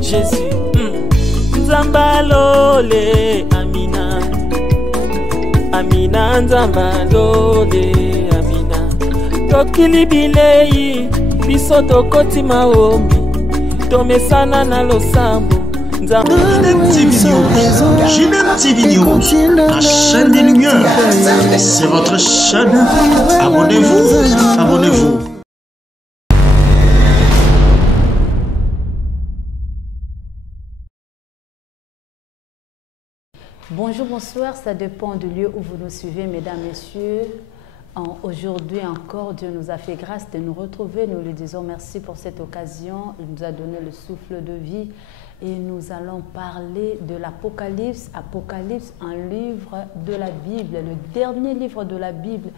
Jésus, Nzambalole, Amina. Amina, Nzambalole, Amina. Tokili bilei, biso tokoti maombi. Tomesana na losambo. Ginette TV News, la chaîne des lumières. C'est votre chaîne. Abonnez-vous, abonnez-vous. Bonjour, bonsoir, ça dépend du lieu où vous nous suivez, mesdames, messieurs. Aujourd'hui encore, Dieu nous a fait grâce de nous retrouver. Nous lui disons merci pour cette occasion. Il nous a donné le souffle de vie. Et nous allons parler de l'Apocalypse. Apocalypse, un livre de la Bible, le dernier livre de la Bible.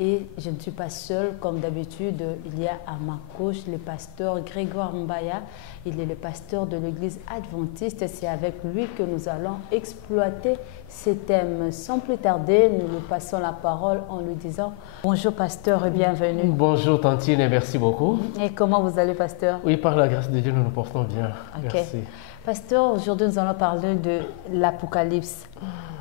Et je ne suis pas seule, comme d'habitude, il y a à ma gauche le pasteur Grégoire Mbaya. Il est le pasteur de l'église adventiste. C'est avec lui que nous allons exploiter ces thèmes. Sans plus tarder, nous lui passons la parole en lui disant bonjour pasteur et bienvenue. Bonjour Tantine et merci beaucoup. Et comment vous allez pasteur? Oui, par la grâce de Dieu, nous nous portons bien. Okay. Merci. Pasteur, aujourd'hui nous allons parler de l'Apocalypse.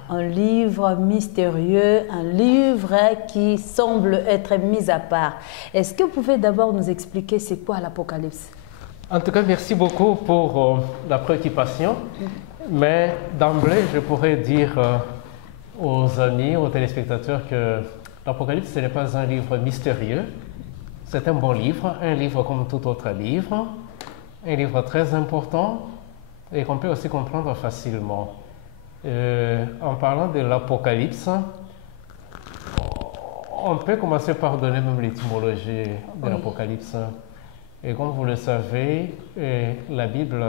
Un livre mystérieux, un livre qui semble être mis à part. Est-ce que vous pouvez d'abord nous expliquer c'est quoi l'Apocalypse? En tout cas, merci beaucoup pour la préoccupation. Mais d'emblée, je pourrais dire aux amis, aux téléspectateurs que l'Apocalypse, ce n'est pas un livre mystérieux. C'est un bon livre, un livre comme tout autre livre, un livre très important et qu'on peut aussi comprendre facilement. En parlant de l'Apocalypse, on peut commencer par donner même l'étymologie de l'Apocalypse. Et comme vous le savez, la Bible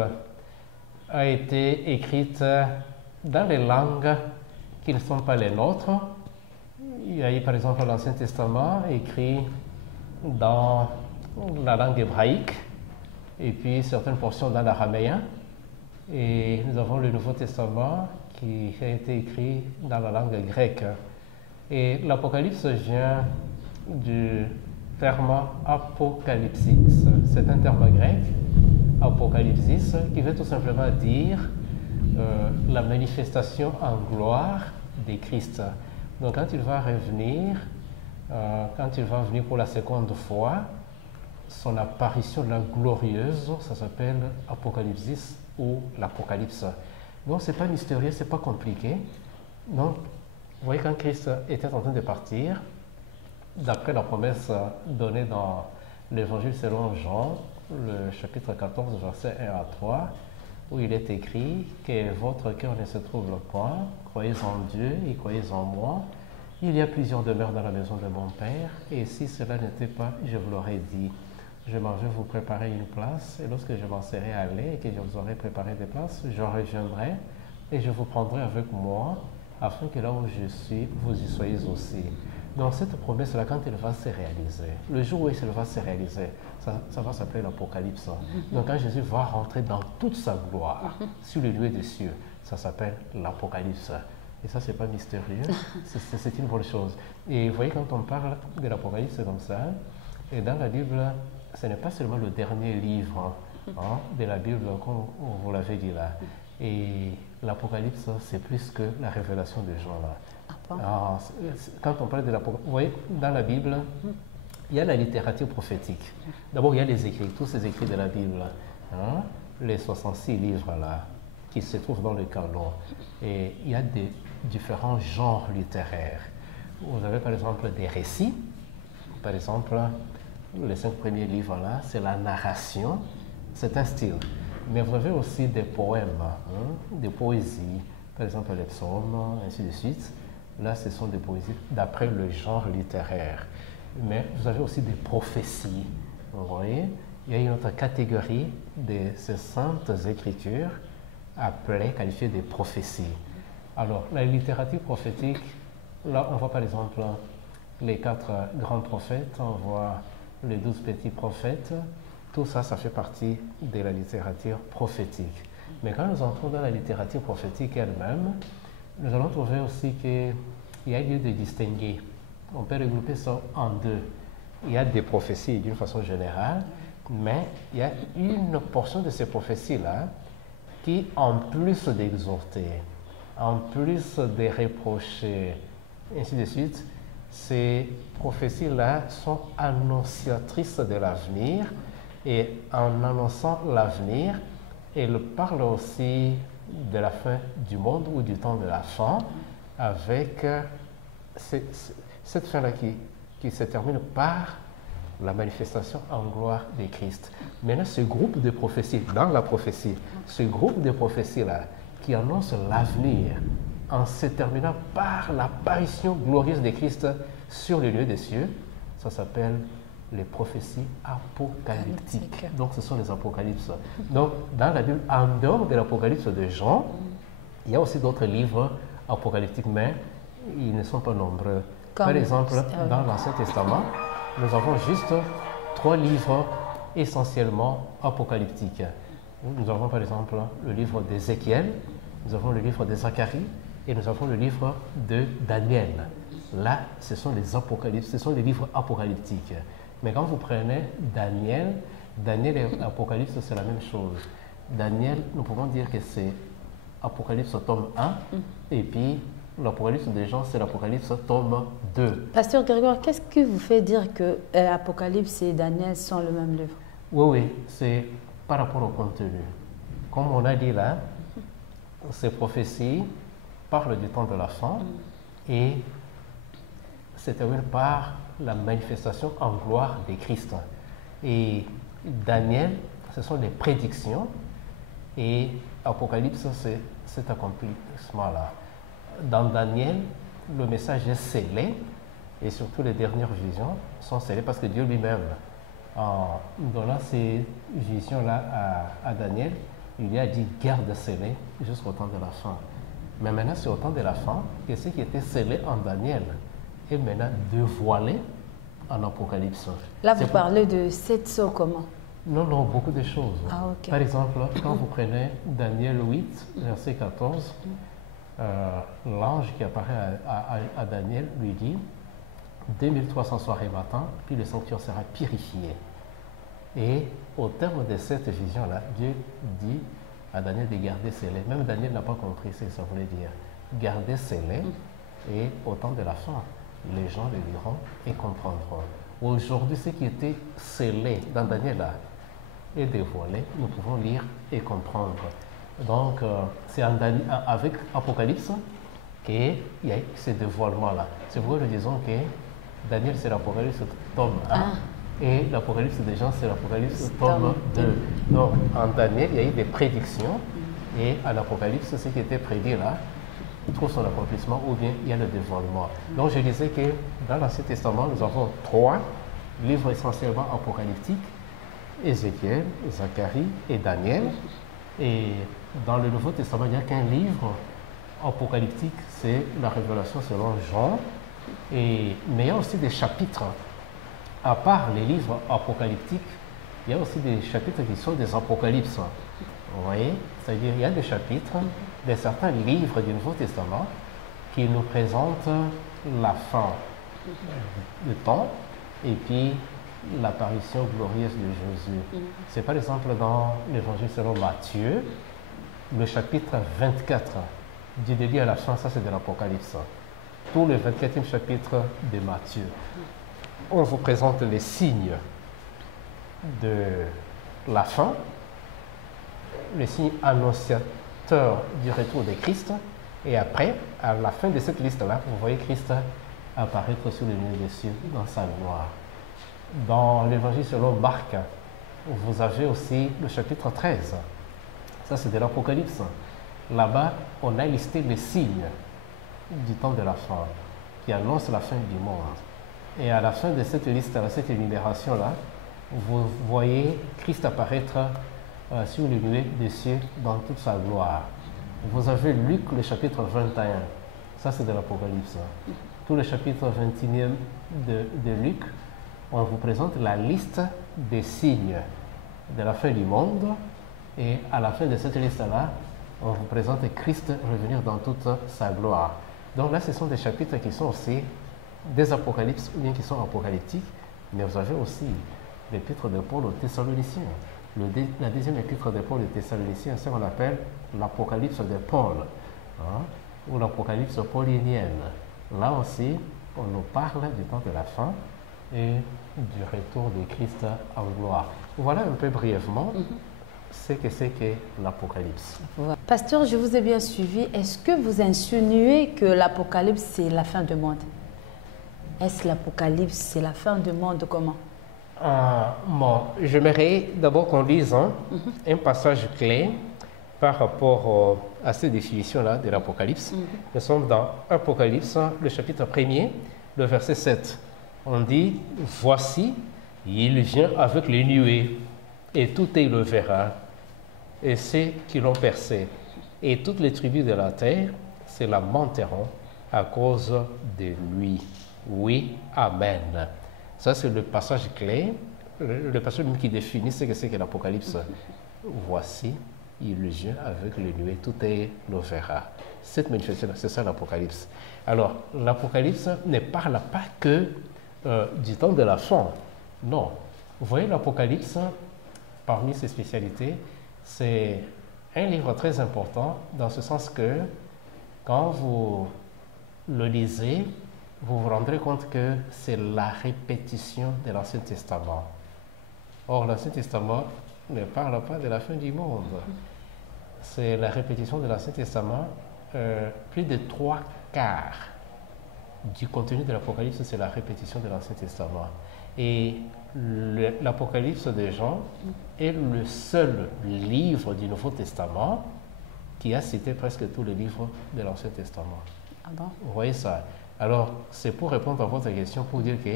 a été écrite dans les langues qui ne sont pas les nôtres. Il y a eu par exemple l'Ancien Testament écrit dans la langue hébraïque et puis certaines portions dans l'araméen. Et nous avons le Nouveau Testament qui a été écrit dans la langue grecque. Et l'Apocalypse vient du terme apocalypsis. C'est un terme grec, apocalypsis, qui veut tout simplement dire la manifestation en gloire de Christ. Donc quand il va revenir, quand il va venir pour la seconde fois, son apparition la glorieuse, ça s'appelle apocalypsis ou l'Apocalypse. Donc ce n'est pas mystérieux, ce n'est pas compliqué. Donc vous voyez quand Christ était en train de partir, d'après la promesse donnée dans l'Évangile selon Jean, le chapitre 14, versets 1 à 3, où il est écrit que votre cœur ne se trouble point, croyez en Dieu et croyez en moi. Il y a plusieurs demeures dans la maison de mon Père, et si cela n'était pas, je vous l'aurais dit. Je m'en vais vous préparer une place, et lorsque je m'en serai allé et que je vous aurai préparé des places, je reviendrai et je vous prendrai avec moi, afin que là où je suis, vous y soyez aussi. Donc cette promesse-là, quand elle va se réaliser, le jour où elle va se réaliser, ça va s'appeler l'Apocalypse. Donc quand Jésus va rentrer dans toute sa gloire sur les lieux des cieux, ça s'appelle l'Apocalypse. Et ça, c'est pas mystérieux, c'est une bonne chose. Et vous voyez, quand on parle de l'Apocalypse comme ça, et dans la Bible, ce n'est pas seulement le dernier livre de la Bible, comme vous l'avez dit là. Et l'Apocalypse, c'est plus que la révélation de Jean là. Alors, quand on parle de l'Apocalypse, vous voyez, dans la Bible, il y a la littérature prophétique. D'abord, il y a les écrits, tous ces écrits de la Bible, les 66 livres là, qui se trouvent dans le canon. Et il y a des différents genres littéraires. Vous avez par exemple des récits, par exemple, les 5 premiers livres là, c'est la narration, c'est un style. Mais vous avez aussi des poèmes, des poésies, par exemple les psaumes, ainsi de suite. Là, ce sont des poésies d'après le genre littéraire. Mais vous avez aussi des prophéties. Vous voyez, il y a une autre catégorie de ces saintes écritures qualifiées de prophéties. Alors, la littérature prophétique, là, on voit par exemple les 4 grands prophètes, on voit les 12 petits prophètes. Tout ça, ça fait partie de la littérature prophétique. Mais quand nous entrons dans la littérature prophétique elle-même, nous allons trouver aussi qu'il y a lieu de distinguer. On peut regrouper ça en deux. Il y a des prophéties d'une façon générale Mais il y a une portion de ces prophéties-là qui, en plus d'exhorter, en plus de reprocher, ainsi de suite, ces prophéties-là sont annonciatrices de l'avenir. Et en annonçant l'avenir, elles parlent aussi de la fin du monde ou du temps de la fin, avec cette fin-là qui se termine par la manifestation en gloire de Christ. Maintenant, ce groupe de prophéties, dans la prophétie, ce groupe de prophéties-là qui annonce l'avenir en se terminant par l'apparition glorieuse de Christ sur les lieux des cieux, ça s'appelle les prophéties apocalyptiques. Donc, ce sont les apocalypses. Donc, dans la Bible, en dehors de l'apocalypse de Jean, il y a aussi d'autres livres apocalyptiques, mais ils ne sont pas nombreux. Par exemple, dans l'Ancien Testament, nous avons juste 3 livres essentiellement apocalyptiques. Nous avons par exemple le livre d'Ézéchiel, nous avons le livre de Zacharie et nous avons le livre de Daniel. Là, ce sont les apocalypses, ce sont les livres apocalyptiques. Mais quand vous prenez Daniel et Apocalypse, c'est la même chose. Daniel, nous pouvons dire que c'est Apocalypse tome 1, et puis l'Apocalypse de Jean, c'est l'Apocalypse tome 2. Pasteur Grégoire, qu'est-ce qui vous fait dire que Apocalypse et Daniel sont le même livre? Oui, c'est par rapport au contenu. Comme on a dit là, ces prophéties parlent du temps de la fin et se terminent par la manifestation en gloire de Christ. Et Daniel, ce sont des prédictions, et Apocalypse, c'est cet accomplissement-là. Dans Daniel, le message est scellé, et surtout les dernières visions sont scellées parce que Dieu lui-même, en donnant ces visions-là à Daniel, il lui a dit garde scellé jusqu'au temps de la fin. Mais maintenant, c'est au temps de la fin que ce qui était scellé en Daniel est maintenant dévoilé en Apocalypse. Là, vous parlez de 7 sceaux comment? Non, beaucoup de choses. Ah, okay. Par exemple, quand vous prenez Daniel 8, verset 14, l'ange qui apparaît à Daniel lui dit 2300 soirs et matins, puis le sanctuaire sera purifié. Et au terme de cette vision-là, Dieu dit à Daniel de garder scellé. Même Daniel n'a pas compris ce que ça voulait dire. Garder scellé, et au temps de la fin, les gens le liront et comprendront. Aujourd'hui, ce qui était scellé dans Daniel là est dévoilé, nous pouvons lire et comprendre. Donc, c'est avec Apocalypse qu'il y a ce dévoilement-là. C'est pourquoi nous disons que Daniel, c'est l'Apocalypse tome 1, et l'Apocalypse des gens, c'est l'Apocalypse tome 2. Donc, en Daniel, il y a eu des prédictions, et à l'Apocalypse, ce qui était prédit là, trouve son accomplissement, ou bien il y a le dévoilement. Donc, je disais que dans l'Ancien Testament, nous avons 3 livres essentiellement apocalyptiques, Ézéchiel, Zacharie et Daniel. Et dans le Nouveau Testament, il n'y a qu'un livre apocalyptique, c'est la Révélation selon Jean. Mais il y a aussi des chapitres, à part les livres apocalyptiques, il y a aussi des chapitres qui sont des apocalypses. Vous voyez? C'est-à-dire il y a des chapitres de certains livres du Nouveau Testament qui nous présentent la fin du temps et puis l'apparition glorieuse de Jésus. C'est par exemple dans l'Évangile selon Matthieu, le chapitre 24, du début à la fin, ça c'est de l'Apocalypse. Tout le 24e chapitre de Matthieu. On vous présente les signes de la fin, les signes annonciateurs du retour de Christ, et après, à la fin de cette liste-là, vous voyez Christ apparaître sur les lieux des cieux dans sa gloire. Dans l'Évangile selon Marc, vous avez aussi le chapitre 13. Ça, c'est de l'Apocalypse. Là-bas, on a listé les signes du temps de la fin, qui annoncent la fin du monde. Et à la fin de cette liste-là, cette énumération-là, vous voyez Christ apparaître sur les nuées des cieux dans toute sa gloire. Vous avez Luc, le chapitre 21. Ça, c'est de l'Apocalypse. Tout le chapitre 21e de Luc, on vous présente la liste des signes de la fin du monde. Et à la fin de cette liste-là, on vous présente Christ revenir dans toute sa gloire. Donc là, ce sont des chapitres qui sont aussi des apocalypses ou bien qui sont apocalyptiques, mais vous avez aussi l'épître de Paul aux Thessaloniciens. La deuxième épître de Paul aux Thessaloniciens, c'est ce qu'on appelle l'Apocalypse de Paul, hein, ou l'Apocalypse paulinienne. Là aussi, on nous parle du temps de la fin et du retour de Christ en gloire. Voilà un peu brièvement ce que c'est que l'Apocalypse. Pasteur, je vous ai bien suivi. Est-ce que vous insinuez que l'Apocalypse, c'est la fin du monde? Est-ce l'Apocalypse, c'est la fin du monde? Comment? Bon, j'aimerais d'abord qu'on lise un passage clé par rapport à cette définition-là de l'Apocalypse. Nous sommes dans Apocalypse, le chapitre 1er, le verset 7. On dit, « Voici, il vient avec les nuées, et tout œil le verra, et ceux qui l'ont percé, et toutes les tribus de la terre se lamenteront à cause de lui. » Oui, Amen. Ça, c'est le passage clé, le passage même qui définit ce que c'est que l'Apocalypse. Voici, il vient avec les nuées, tout œil le verra. Cette manifestation, c'est ça l'Apocalypse. Alors, l'Apocalypse ne parle pas que du temps de la fin. Non. Vous voyez, l'Apocalypse, parmi ses spécialités, c'est un livre très important dans ce sens que quand vous le lisez, vous vous rendrez compte que c'est la répétition de l'Ancien Testament. Or, l'Ancien Testament ne parle pas de la fin du monde. C'est la répétition de l'Ancien Testament. Plus de 3/4 du contenu de l'Apocalypse, c'est la répétition de l'Ancien Testament. Et l'Apocalypse de Jean est le seul livre du Nouveau Testament qui a cité presque tous les livres de l'Ancien Testament. Ah bon? Vous voyez ça? Alors, c'est pour répondre à votre question, pour dire que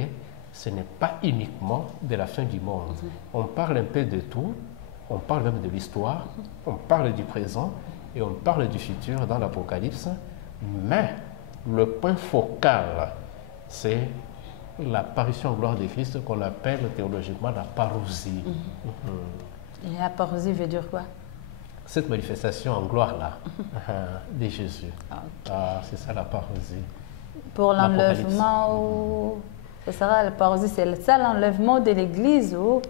ce n'est pas uniquement de la fin du monde. On parle un peu de tout, on parle même de l'histoire, on parle du présent et on parle du futur dans l'Apocalypse, mais le point focal, c'est l'apparition en gloire de Christ qu'on appelle théologiquement la parousie. Et la parousie veut dire quoi? Cette manifestation en gloire-là de Jésus. C'est ça la parousie. Pour l'enlèvement ou... Ce sera la parousie, c'est ça l'enlèvement de l'Église ou...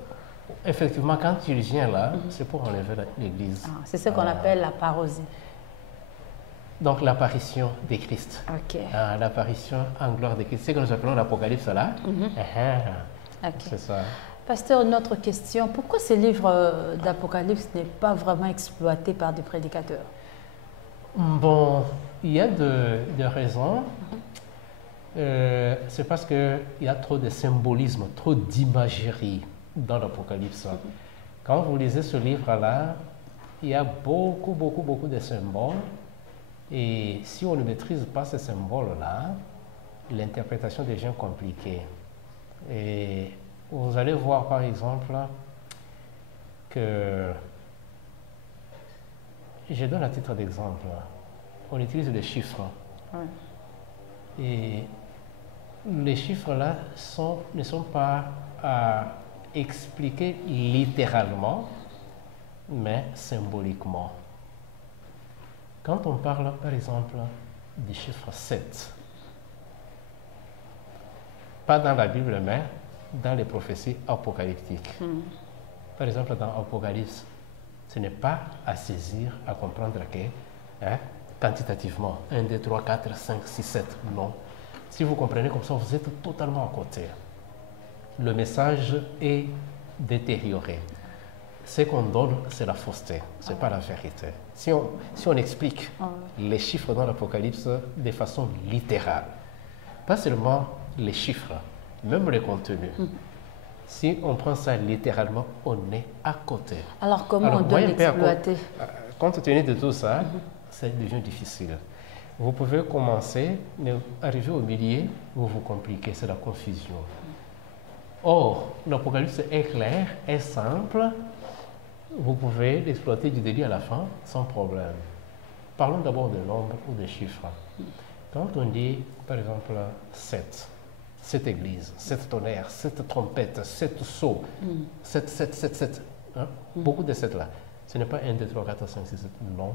Effectivement, quand il vient là, c'est pour enlever l'Église. C'est ce qu'on appelle la parousie. Donc l'apparition de Christ. Ok. L'apparition en gloire de Christ. C'est ce que nous appelons l'Apocalypse là. C'est ça. Pasteur, une autre question. Pourquoi ce livre d'Apocalypse n'est pas vraiment exploité par des prédicateurs? Bon, il y a de raisons. C'est parce qu'il y a trop de symbolisme, trop d'imagerie dans l'Apocalypse. Quand vous lisez ce livre-là, il y a beaucoup de symboles. Et si on ne maîtrise pas ces symboles-là, l'interprétation devient compliquée. Et vous allez voir par exemple que, je donne un titre d'exemple, on utilise les chiffres. Et les chiffres-là ne sont pas à expliquer littéralement, mais symboliquement. Quand on parle, par exemple, du chiffre 7, pas dans la Bible, mais dans les prophéties apocalyptiques. Par exemple, dans Apocalypse, ce n'est pas à saisir, à comprendre que, quantitativement, 1, 2, 3, 4, 5, 6, 7, non. Si vous comprenez comme ça, vous êtes totalement à côté. Le message est détérioré. Ce qu'on donne, c'est la fausseté, ce n'est pas la vérité. Si on explique les chiffres dans l'Apocalypse de façon littérale, pas seulement les chiffres, même les contenus, si on prend ça littéralement, on est à côté. Alors comment on doit l'exploiter? Compte tenu de tout ça, ça devient difficile. Vous pouvez commencer, mais arriver au milieu, vous vous compliquez, c'est la confusion. Or, l'Apocalypse est clair, est simple, vous pouvez l'exploiter du début à la fin sans problème. Parlons d'abord de nombres ou de chiffres. Quand on dit, par exemple, 7, 7 églises, 7 tonnerres, 7 trompettes, 7 sceaux, 7, beaucoup de 7 là. Ce n'est pas 1, 2, 3, 4, 5, 6, 7, non.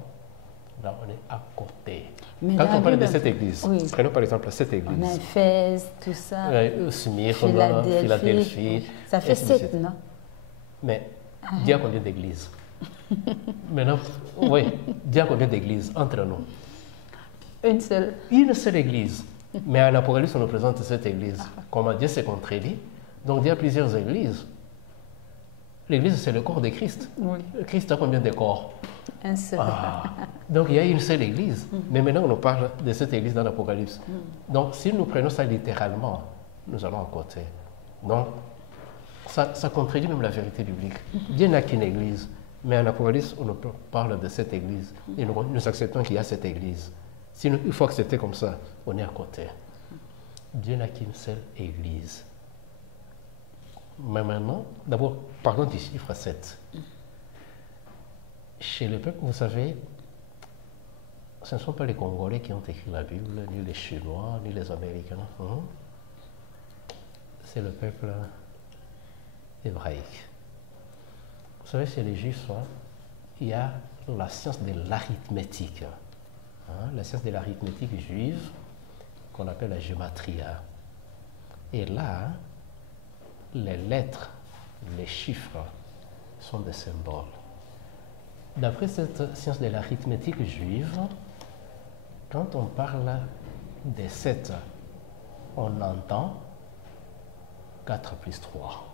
Là, on est à côté. Mais Quand la on parle de Bible- cette église, Oui. prenons par exemple cette église. On a Éphèse, tout ça. Smyrne, Philadelphie. Ça fait ainsi de 7, suite. non? Mais dis à combien d'églises? Maintenant, oui, dis à combien d'églises entre nous? Une seule. Une seule église. Mais en Apocalypse, on nous présente cette église. Comment Dieu s'est contredit. Donc, il y a plusieurs églises. L'église, c'est le corps de Christ. Oui. Christ a combien de corps? Un seul. Donc, il y a une seule église. Mais maintenant, on nous parle de cette église dans l'Apocalypse. Donc, si nous prenons ça littéralement, nous allons à côté. Donc, ça contredit même la vérité biblique. Dieu n'a qu'une église. Mais en Apocalypse, on nous parle de cette église. Et nous acceptons qu'il y a cette église. Sinon, il faut accepter comme ça. On est à côté. Dieu n'a qu'une seule église. Mais maintenant, d'abord, parlons du chiffre 7. Chez le peuple, vous savez, ce ne sont pas les Congolais qui ont écrit la Bible, ni les Chinois, ni les Américains. C'est le peuple hébraïque. Vous savez, chez les Juifs, il y a la science de l'arithmétique. La science de l'arithmétique juive, qu'on appelle la gématria. Et là, les lettres, les chiffres sont des symboles. D'après cette science de l'arithmétique juive, quand on parle des 7, on entend 4 plus 3.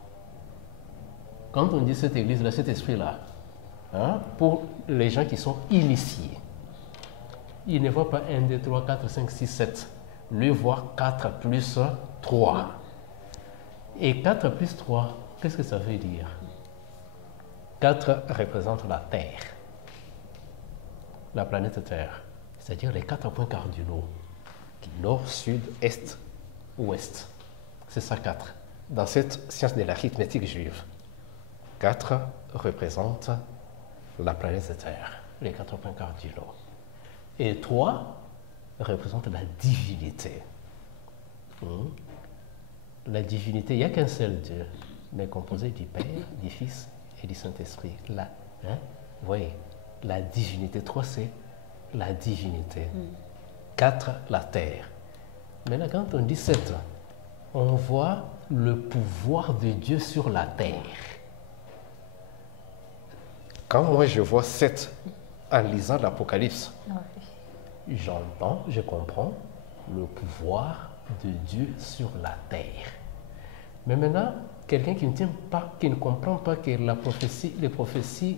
Quand on dit cette église-là, cet esprit-là, pour les gens qui sont initiés, ils ne voient pas 1, 2, 3, 4, 5, 6, 7. Lui voit 4 plus 3. Et 4 plus 3, qu'est-ce que ça veut dire? 4 représente la Terre, la planète Terre, c'est-à-dire les 4 points cardinaux, nord, sud, est, ouest. C'est ça 4. Dans cette science de l'arithmétique juive, 4 représente la planète Terre, les 4 points cardinaux. Et 3 représente la divinité. La divinité, il n'y a qu'un seul Dieu, mais composé du Père, du Fils et du Saint-Esprit. Là, vous voyez, la divinité. 3, c'est la divinité. 4, la terre. Maintenant, quand on dit 7, on voit le pouvoir de Dieu sur la terre. Quand moi je vois 7 en lisant l'Apocalypse, j'entends, je comprends le pouvoir de Dieu sur la terre. Mais maintenant, quelqu'un qui ne tient pas, qui ne comprend pas que les prophéties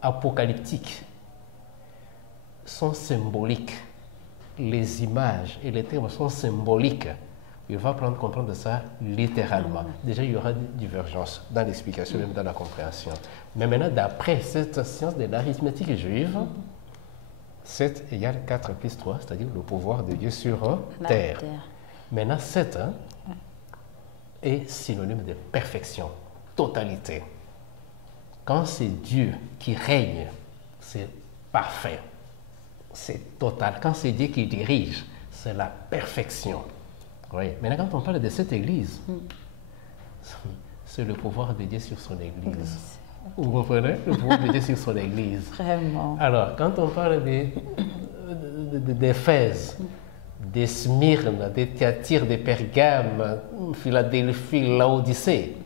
apocalyptiques sont symboliques, les images et les termes sont symboliques, il va comprendre ça littéralement. Déjà, il y aura des divergences dans l'explication, même dans la compréhension. Mais maintenant, d'après cette science de l'arithmétique juive, 7 égale 4 plus 3, c'est-à-dire le pouvoir de Dieu sur terre. Maintenant, 7 est synonyme de perfection, totalité. Quand c'est Dieu qui règne, c'est parfait, c'est total. Quand c'est Dieu qui dirige, c'est la perfection. Oui. Maintenant, quand on parle de cette église, c'est le pouvoir de Dieu sur son église. Vous comprenez? Le pouvoir de Dieu sur son église. Vraiment. Alors, quand on parle d'Éphèse, de Smyrne, de Thyatire, de Pergame, Philadelphie, Laodicée,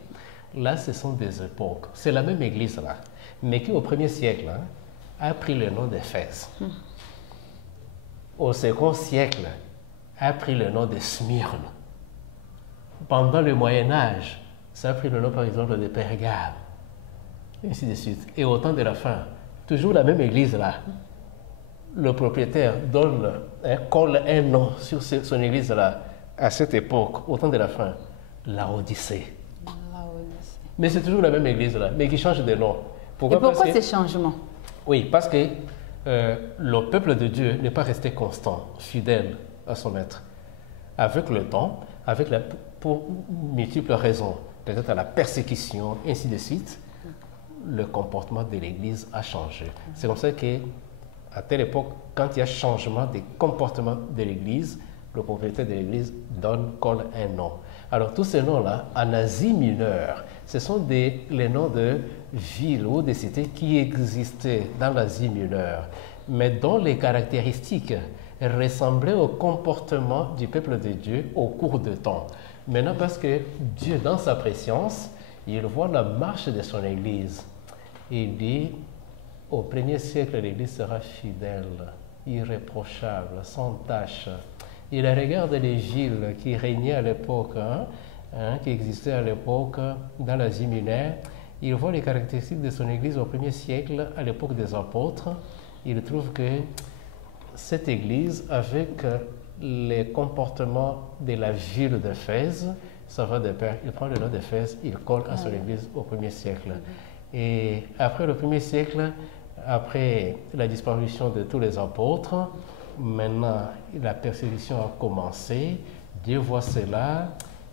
là, ce sont des époques. C'est la même église là, mais qui au 1er siècle a pris le nom d'Éphèse. Au 2e siècle, a pris le nom de Smyrne. Pendant le Moyen-Âge, ça a pris le nom par exemple de Pergame. Et ainsi de suite. Et au temps de la fin, toujours la même église là, le propriétaire colle un nom sur son église là, à cette époque, au temps de la fin, Laodicée. Mais c'est toujours la même église là, mais qui change de nom. Pourquoi ces changements? Oui, parce que le peuple de Dieu n'est pas resté constant, fidèle à son maître. Avec le temps, pour multiples raisons, peut-être à la persécution, ainsi de suite, le comportement de l'Église a changé. C'est comme ça qu'à telle époque, quand il y a changement des comportements de l'Église, le propriétaire de l'Église colle un nom. Alors tous ces noms-là, en Asie mineure, ce sont les noms de villes ou de cités qui existaient dans l'Asie mineure, mais dont les caractéristiques ressemblaient au comportement du peuple de Dieu au cours du temps. Maintenant, parce que Dieu, dans sa préscience, il voit la marche de son Église. Il dit, au 1er siècle, l'Église sera fidèle, irréprochable, sans tache. Il regarde les villes qui régnaient à l'époque, qui existaient à l'époque dans l'Asie mineure. Il voit les caractéristiques de son Église au 1er siècle, à l'époque des apôtres. Il trouve que cette Église, avec les comportements de la ville d'Éphèse, ça va de pair. Il prend le nom d'Éphèse, il colle à son Église au 1er siècle. Et après le 1er siècle, après la disparition de tous les apôtres, maintenant la persécution a commencé. Dieu voit cela.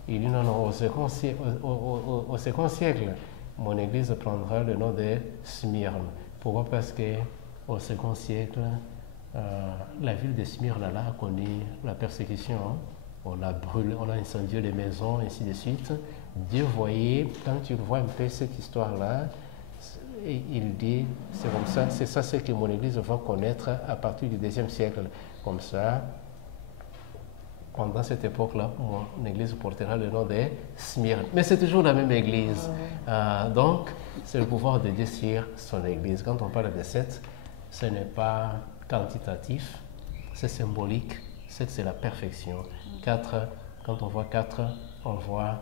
Il dit non, non, au second siècle, mon Église prendra le nom de Smyrne. Pourquoi? Parce qu'au second siècle, la ville de Smyrne là, a connu la persécution. On a brûlé, on a incendié les maisons, ainsi de suite. Dieu voyait, quand tu vois un peu cette histoire-là, il dit, c'est comme ça, c'est ça ce que mon Église va connaître à partir du 2e siècle. Comme ça, pendant cette époque-là, mon Église portera le nom de Smyrne. Mais c'est toujours la même Église. Donc, c'est le pouvoir de Dieu sur son Église. Quand on parle de 7, ce n'est pas quantitatif, c'est symbolique. 7, c'est la perfection. 4, quand on voit 4, on voit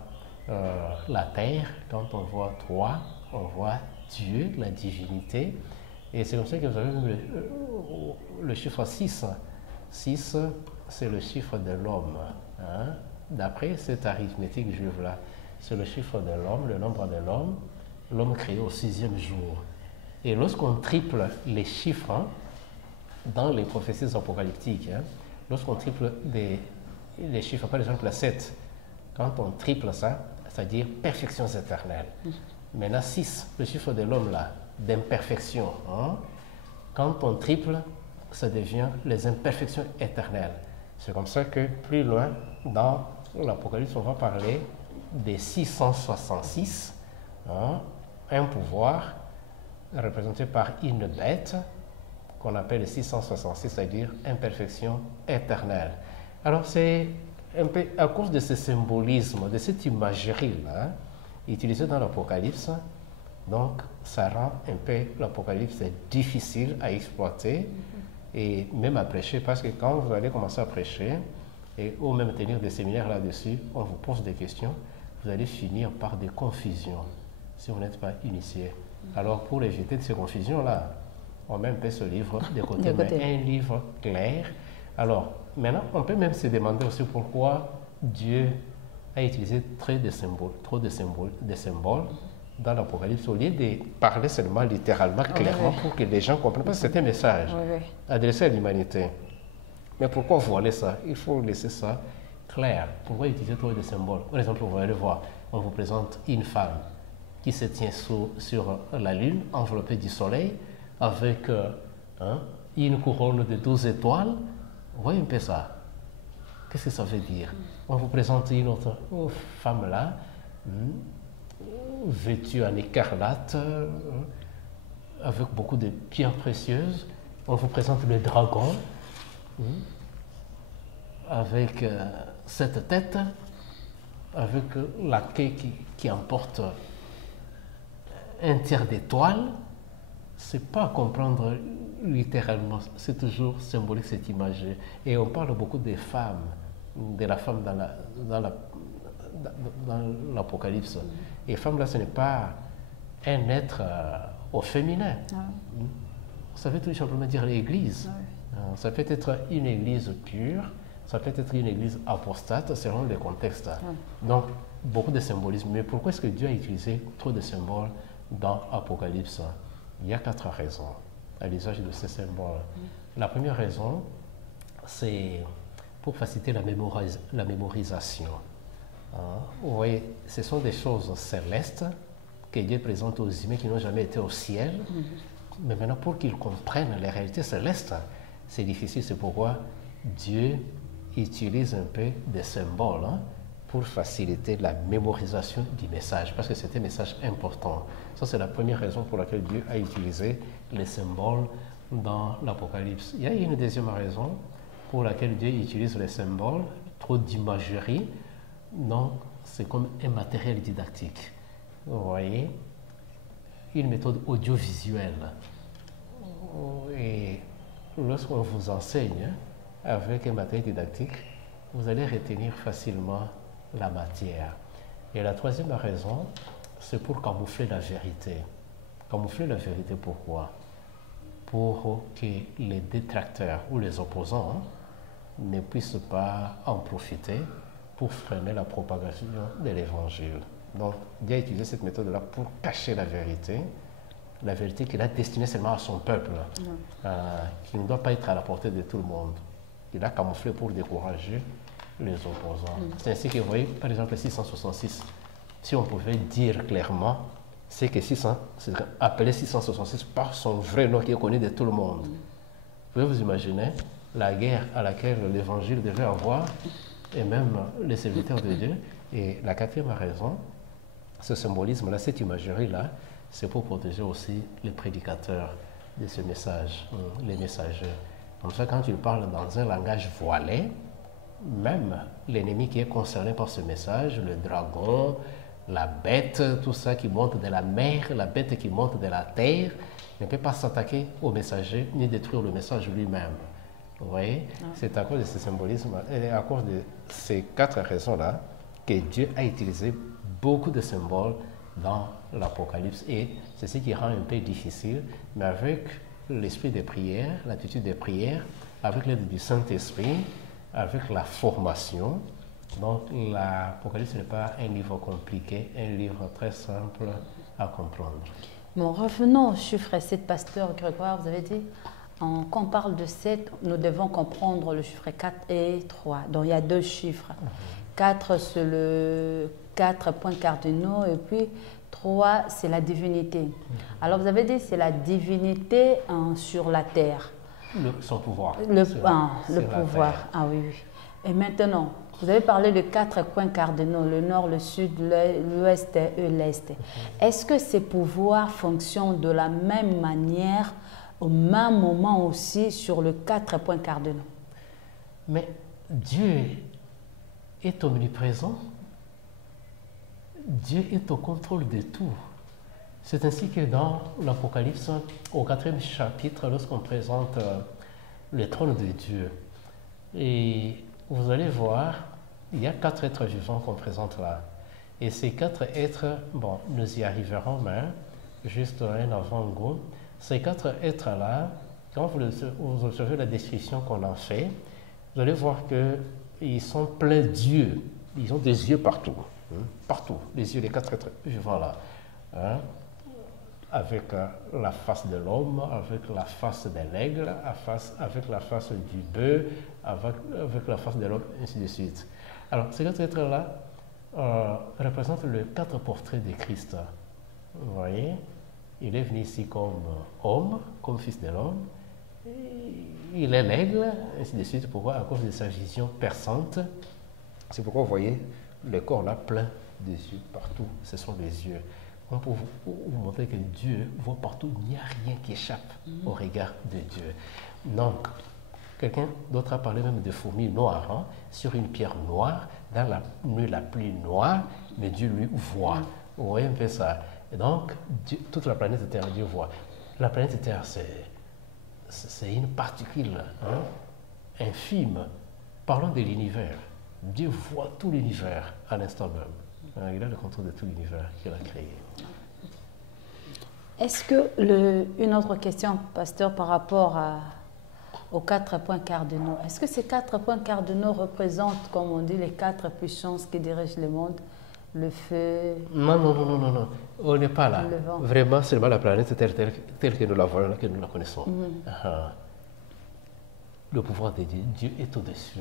la terre. Quand on voit 3, on voit Dieu, la divinité. Et c'est comme ça que vous avez le chiffre 6. 6, c'est le chiffre de l'homme. D'après cette arithmétique juive-là, c'est le chiffre de l'homme, le nombre de l'homme créé au 6e jour. Et lorsqu'on triple les chiffres dans les prophéties apocalyptiques, lorsqu'on triple les chiffres, par exemple 7, quand on triple ça, c'est-à-dire perfections éternelles. Maintenant 6, le chiffre de l'homme là, d'imperfection. Quand on triple, ça devient les imperfections éternelles. C'est comme ça que plus loin dans l'Apocalypse, on va parler des 666, un pouvoir représenté par une bête qu'on appelle les 666, c'est-à-dire imperfection éternelle. Alors c'est un peu à cause de ce symbolisme, de cette imagerie-là, utilisée dans l'Apocalypse, donc ça rend un peu l'Apocalypse difficile à exploiter et même à prêcher, parce que quand vous allez commencer à prêcher, ou même tenir des séminaires là-dessus, on vous pose des questions, vous allez finir par des confusions, si vous n'êtes pas initié. Alors pour éviter ces confusions-là, on met un peu ce livre de côté, mais un livre clair. Alors maintenant, on peut même se demander aussi pourquoi Dieu a utilisé trop de symboles dans l'Apocalypse, au lieu de parler seulement littéralement, clairement, pour que les gens comprennent. Parce que c'est un message adressé à l'humanité. Mais pourquoi voiler ça? Il faut laisser ça clair. Pourquoi utiliser trop de symboles? Par exemple, vous allez voir, on vous présente une femme qui se tient sur la lune, enveloppée du soleil, avec une couronne de 12 étoiles. Vous voyez un peu ça? Qu'est-ce que ça veut dire? On vous présente une autre femme là, vêtue en écarlate, avec beaucoup de pierres précieuses. On vous présente le dragon, avec cette tête, avec la queue qui emporte un tiers d'étoile. C'est pas à comprendre littéralement, c'est toujours symbolique cette image. Et on parle beaucoup des femmes, de la femme dans l'Apocalypse. Et femme là, ce n'est pas un être au féminin. Ça veut tout simplement dire l'église. Ça peut être une église pure, ça peut être une église apostate, selon le contexte. Donc, beaucoup de symbolisme. Mais pourquoi est-ce que Dieu a utilisé trop de symboles dans l'Apocalypse? Il y a 4 raisons à l'usage de ces symboles. La première raison, c'est pour faciliter la mémorisation. Vous voyez, ce sont des choses célestes que Dieu présente aux humains qui n'ont jamais été au ciel. Mais maintenant, pour qu'ils comprennent les réalités célestes, c'est difficile. C'est pourquoi Dieu utilise un peu des symboles pour faciliter la mémorisation du message, parce que c'est un message important. Ça, c'est la première raison pour laquelle Dieu a utilisé les symboles dans l'Apocalypse. Il y a une deuxième raison pour laquelle Dieu utilise les symboles, trop d'imagerie. Donc, c'est comme un matériel didactique. Vous voyez, une méthode audiovisuelle. Et lorsqu'on vous enseigne avec un matériel didactique, vous allez retenir facilement la matière. Et la troisième raison, c'est pour camoufler la vérité. Camoufler la vérité, pourquoi? Pour que les détracteurs ou les opposants ne puissent pas en profiter pour freiner la propagation de l'évangile. Donc, Dieu a utilisé cette méthode-là pour cacher la vérité qu'il a destinée seulement à son peuple, qui ne doit pas être à la portée de tout le monde. Il a camouflé pour décourager les opposants. C'est ainsi que vous voyez, par exemple, 666, si on pouvait dire clairement, c'est que c'est appelé 666 par son vrai nom qui est connu de tout le monde. Vous pouvez vous imaginer la guerre à laquelle l'évangile devait avoir, et même les serviteurs de Dieu. Et la quatrième raison, ce symbolisme-là, cette imagerie-là, c'est pour protéger aussi les prédicateurs de ce message, les messagers. Comme ça, quand il parle dans un langage voilé, même l'ennemi qui est concerné par ce message, le dragon, la bête, tout ça qui monte de la mer, la bête qui monte de la terre, ne peut pas s'attaquer au messager ni détruire le message lui-même. Vous voyez, c'est à cause de ce symbolisme et à cause de ces quatre raisons-là que Dieu a utilisé beaucoup de symboles dans l'Apocalypse. Et c'est ce qui rend un peu difficile, mais avec l'esprit de prière, l'attitude de prière, avec l'aide du Saint-Esprit, avec la formation. Donc l'Apocalypse n'est pas un livre compliqué, un livre très simple à comprendre. Bon, revenons au chiffre 7, pasteur Grégoire, vous avez dit, quand on parle de 7, nous devons comprendre le chiffre 4 et 3. Donc il y a deux chiffres. 4, c'est le 4 points cardinaux, et puis 3, c'est la divinité. Alors vous avez dit, c'est la divinité sur la terre. Son pouvoir. Le pouvoir, ah oui, oui. Et maintenant, vous avez parlé de 4 points cardinaux, le nord, le sud, l'ouest et l'est. Est-ce que ces pouvoirs fonctionnent de la même manière, au même moment aussi, sur les 4 points cardinaux? Mais Dieu est omniprésent. Dieu est au contrôle de tout. C'est ainsi que dans l'Apocalypse, au 4e chapitre, lorsqu'on présente le trône de Dieu, et vous allez voir, il y a 4 êtres vivants qu'on présente là. Et ces 4 êtres, bon, nous y arriverons, mais juste un avant-goût. Ces 4 êtres-là, quand vous observez la description qu'on en fait, vous allez voir qu'ils sont pleins d'yeux. Ils ont des yeux partout. Partout. Les yeux des 4 êtres vivants là. Avec la face de l'homme, avec la face de l'aigle, avec la face du bœuf, avec la face de l'homme, ainsi de suite. Alors, ces 4 êtres-là représentent les 4 portraits de Christ. Vous voyez, il est venu ici comme homme, comme fils de l'homme. Il est l'aigle, ainsi de suite. Pourquoi? À cause de sa vision perçante. C'est pourquoi vous voyez le corps là plein des yeux partout. Ce sont les yeux. Pour vous montrer que Dieu voit partout, il n'y a rien qui échappe au regard de Dieu. Donc, quelqu'un d'autre a parlé même de fourmis noires, sur une pierre noire, dans la nuit la plus noire, mais Dieu lui voit. Vous voyez un peu ça. Et donc, Dieu, toute la planète Terre, Dieu voit. La planète Terre, c'est une particule infime. Parlons de l'univers. Dieu voit tout l'univers à l'instant même. Il a le contrôle de tout l'univers qu'il a créé. Est-ce que, une autre question, pasteur, par rapport aux 4 points cardinaux, est-ce que ces 4 points cardinaux représentent, comme on dit, les 4 puissances qui dirigent le monde? Le feu? Non. On n'est pas là. Le vent. Vraiment, seulement la planète Terre telle que nous la voyons, que nous la connaissons. Le pouvoir de Dieu, Dieu est au-dessus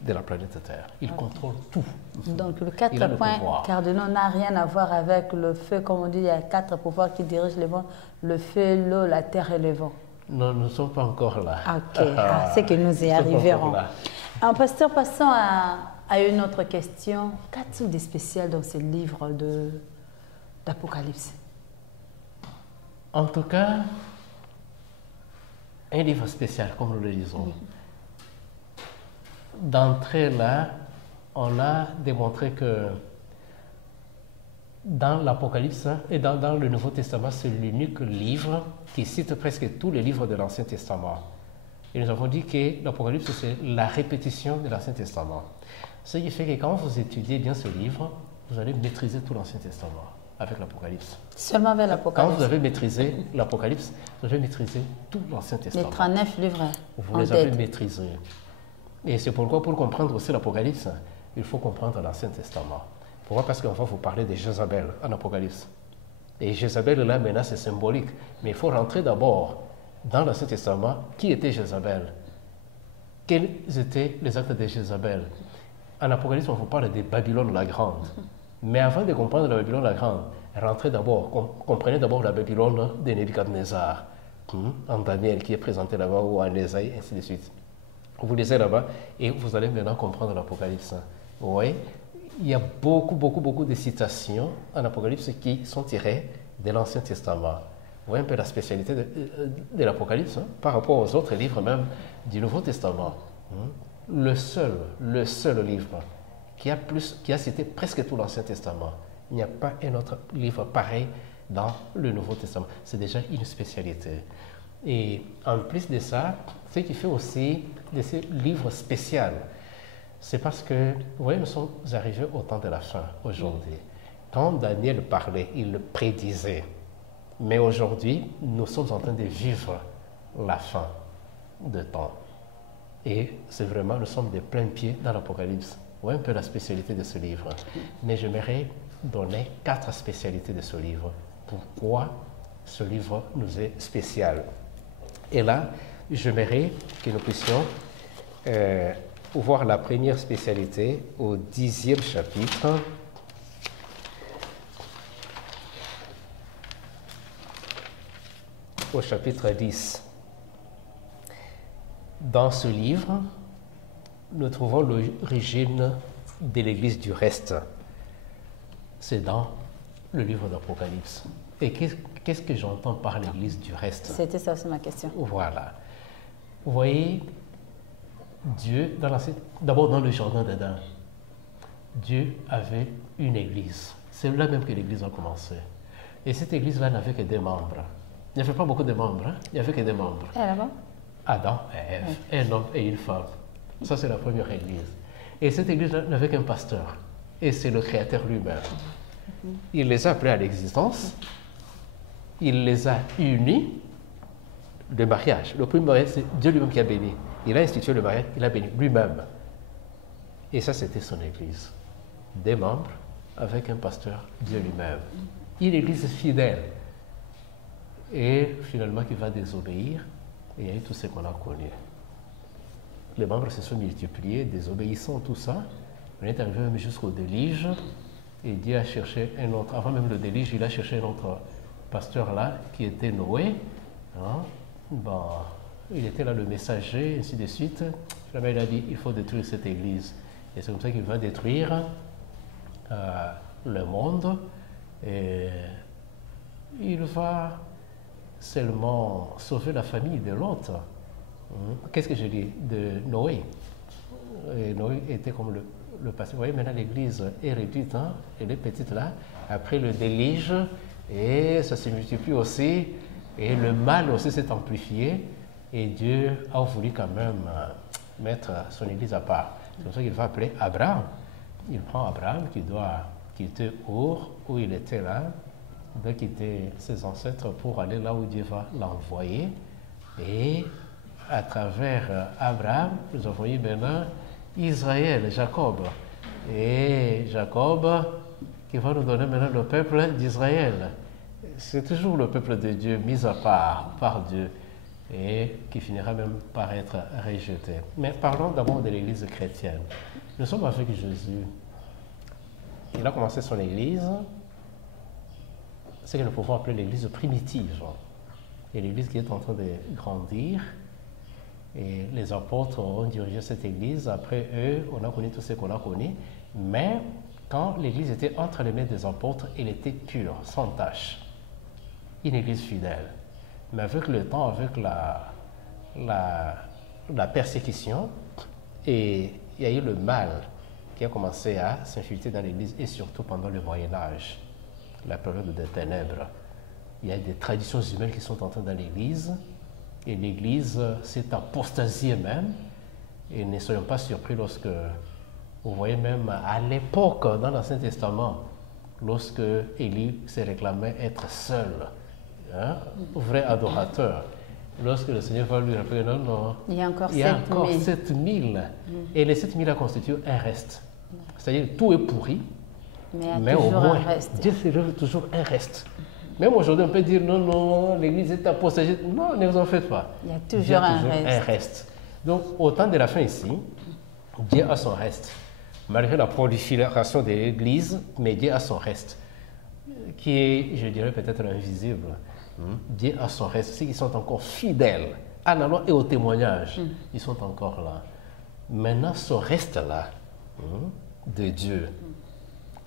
de la planète Terre. Il contrôle tout. Donc, le 4 points cardinaux n'a rien à voir avec le feu. Comme on dit, il y a 4 pouvoirs qui dirigent le monde. Le feu, l'eau, la terre et le vent. Non, nous ne sommes pas encore là. Ok, c'est que nous y arriverons. Pasteur, passons à une autre question. Qu'a-t-il de spécial dans ce livre d'Apocalypse? En tout cas, un livre spécial, comme nous le disons. D'entrée là, on a démontré que dans l'Apocalypse et dans le Nouveau Testament, c'est l'unique livre qui cite presque tous les livres de l'Ancien Testament. Et nous avons dit que l'Apocalypse, c'est la répétition de l'Ancien Testament. Ce qui fait que quand vous étudiez bien ce livre, vous allez maîtriser tout l'Ancien Testament avec l'Apocalypse. Seulement avec l'Apocalypse. Quand vous avez maîtrisé l'Apocalypse, vous avez maîtrisé tout l'Ancien Testament. Les 39 livres. Vous les avez maîtrisés. Et c'est pourquoi, pour comprendre aussi l'Apocalypse, il faut comprendre l'Ancien Testament. Pourquoi? Parce qu'on va vous parler de Jézabel en Apocalypse. Et Jézabel, là, maintenant, c'est symbolique. Mais il faut rentrer d'abord dans l'Ancien Testament. Qui était Jézabel? Quels étaient les actes de Jézabel? En Apocalypse, on vous parle de Babylone la Grande. Mais avant de comprendre la Babylone la Grande, rentrez d'abord, comprenez d'abord la Babylone de Nebuchadnezzar, en Daniel qui est présenté là-bas, ou en Ésaïe, ainsi de suite. Vous lisez là-bas et vous allez maintenant comprendre l'Apocalypse. Vous voyez, il y a beaucoup de citations en Apocalypse qui sont tirées de l'Ancien Testament. Vous voyez un peu la spécialité de l'Apocalypse par rapport aux autres livres même du Nouveau Testament. Le seul livre qui a cité presque tout l'Ancien Testament. Il n'y a pas un autre livre pareil dans le Nouveau Testament. C'est déjà une spécialité. Et en plus de ça, ce qui fait aussi de ces livres spéciaux, c'est parce que, vous voyez, nous sommes arrivés au temps de la fin aujourd'hui. Quand Daniel parlait, il le prédisait. Mais aujourd'hui, nous sommes en train de vivre la fin de temps. Et c'est vraiment, nous sommes de plein pied dans l'Apocalypse. Vous voyez un peu la spécialité de ce livre. Mais j'aimerais donner 4 spécialités de ce livre. Pourquoi ce livre nous est spécial? Et là, j'aimerais que nous puissions voir la première spécialité au 10e chapitre. Au chapitre 10. Dans ce livre, nous trouvons l'origine de l'Église du reste. C'est dans le livre d'Apocalypse. Et qu'est-ce que j'entends par l'Église du reste? C'était ça, c'est ma question. Voilà. Vous voyez, Dieu, d'abord dans le jardin d'Éden, Dieu avait une Église. C'est là même que l'Église a commencé. Et cette Église-là n'avait que des membres. Il n'y avait pas beaucoup de membres, hein? Il n'y avait que des membres. Et là-bas? Adam et Ève, un homme et une femme. Ça, c'est la première Église. Et cette Église n'avait qu'un pasteur. Et c'est le Créateur lui-même. Il les a appelés à l'existence. Il les a unis. Le mariage. Le premier mariage, c'est Dieu lui-même qui a béni. Il a institué le mariage, il a béni lui-même. Et ça, c'était son Église. Des membres avec un pasteur, Dieu lui-même. Une Église fidèle. Et finalement, qui va désobéir. Et il y a eu tout ce qu'on a connu. Les membres se sont multipliés, désobéissant, tout ça. On est arrivé même jusqu'au déluge. Et Dieu a cherché un autre. Avant même le déluge, il a cherché un autre pasteur là, qui était Noé. Hein? Bon, il était là le messager, ainsi de suite. Finalement, il a dit, il faut détruire cette église. Et c'est comme ça qu'il va détruire le monde. Et il va seulement sauver la famille de l'autre. Qu'est-ce que je dis? De Noé. Et Noé était comme le passé. Vous voyez, maintenant l'église est réduite, hein? Elle est petite là. Après le déluge, et ça se multiplie aussi. Et le mal aussi s'est amplifié. Et Dieu a voulu quand même mettre son église à part. C'est pour ça qu'il va appeler Abraham. Il prend Abraham qui doit quitter Our, où il était là. Il doit quitter ses ancêtres pour aller là où Dieu va l'envoyer. Et à travers Abraham, nous envoyons maintenant Israël, Jacob. Et Jacob qui va nous donner maintenant le peuple d'Israël. C'est toujours le peuple de Dieu mis à part par Dieu et qui finira même par être rejeté. Mais parlons d'abord de l'Église chrétienne. Nous sommes avec Jésus. Il a commencé son Église, ce que nous pouvons appeler l'Église primitive. Et l'Église qui est en train de grandir. Et les apôtres ont dirigé cette église. Après eux, on a connu tout ce qu'on a connu. Mais quand l'église était entre les mains des apôtres, elle était pure, sans tache. Une église fidèle. Mais avec le temps, avec la persécution, et il y a eu le mal qui a commencé à s'infiltrer dans l'église, et surtout pendant le Moyen-Âge, la période des ténèbres. Il y a des traditions humaines qui sont entrées dans l'église, et l'église s'est apostasiée même. Et ne soyons pas surpris lorsque, vous voyez même à l'époque, dans l'Ancien Testament, lorsque Élie se réclamait être seul, vrai adorateur, lorsque le Seigneur va lui rappeler, non, non, il y a encore 7000. Et les 7000 a constitué un reste. C'est-à-dire tout est pourri, mais au moins, Dieu se toujours un reste. Même aujourd'hui, on peut dire non, non, l'église est apostasie. Non, ne vous en faites pas. Il y a toujours un reste. Donc, au temps de la fin ici, Dieu a son reste. Malgré la prolifération de l'église, mais Dieu a son reste, qui est, je dirais, peut-être invisible. Dieu a son reste. Ceux qui sont encore fidèles à la loi et au témoignage, ils sont encore là. Maintenant, ce reste-là de Dieu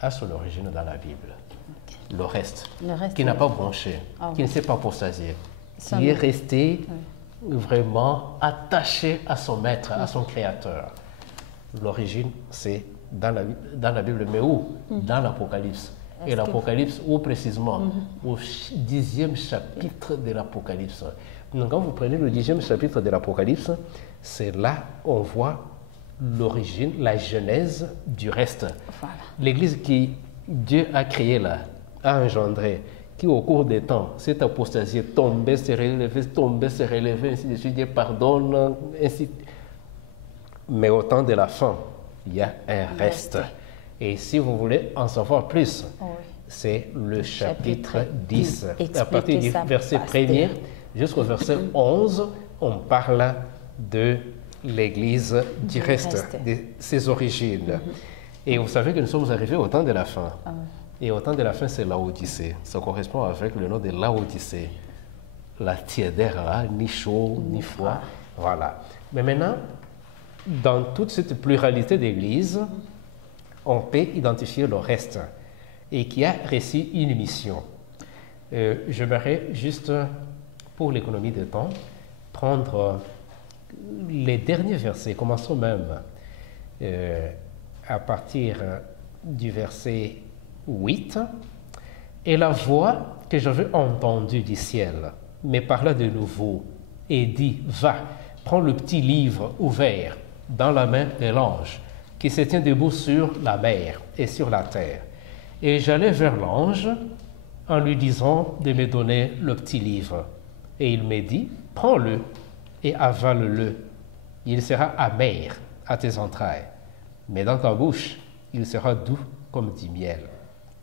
a son origine dans la Bible. Le reste qui n'a pas bronché, qui ne s'est pas apostasié, qui est resté vraiment attaché à son maître, à son créateur. L'origine, c'est dans la Bible, mais où? Dans l'Apocalypse. Et l'Apocalypse, où précisément? Au 10e chapitre de l'Apocalypse. Donc quand vous prenez le 10e chapitre de l'Apocalypse, c'est là on voit l'origine, la genèse du reste. Voilà. L'église qui Dieu a créée là, a engendré, qui au cours des temps s'est apostasié, tombé, se relevé, ainsi de suite, Dieu pardonne, ainsi. Mais au temps de la fin, il y a un reste. Et si vous voulez en savoir plus, c'est le chapitre 10. À partir du verset 1er jusqu'au verset 11, on parle de l'église du reste, de ses origines. Et vous savez que nous sommes arrivés au temps de la fin. Et au temps de la fin, c'est Laodicée. Ça correspond avec le nom de Laodicée. La tiédère, là, ni chaud, ni froid. Voilà. Mais maintenant, dans toute cette pluralité d'églises, on peut identifier le reste et qui a reçu une mission. J'aimerais juste, pour l'économie de temps, prendre les derniers versets. Commençons même à partir du verset 8. Et la voix que j'avais entendue du ciel me parla de nouveau et dit, va, prends le petit livre ouvert dans la main de l'ange qui se tient debout sur la mer et sur la terre. Et j'allai vers l'ange en lui disant de me donner le petit livre. Et il me dit, prends-le et avale-le. Il sera amer à tes entrailles, mais dans ta bouche, il sera doux comme du miel.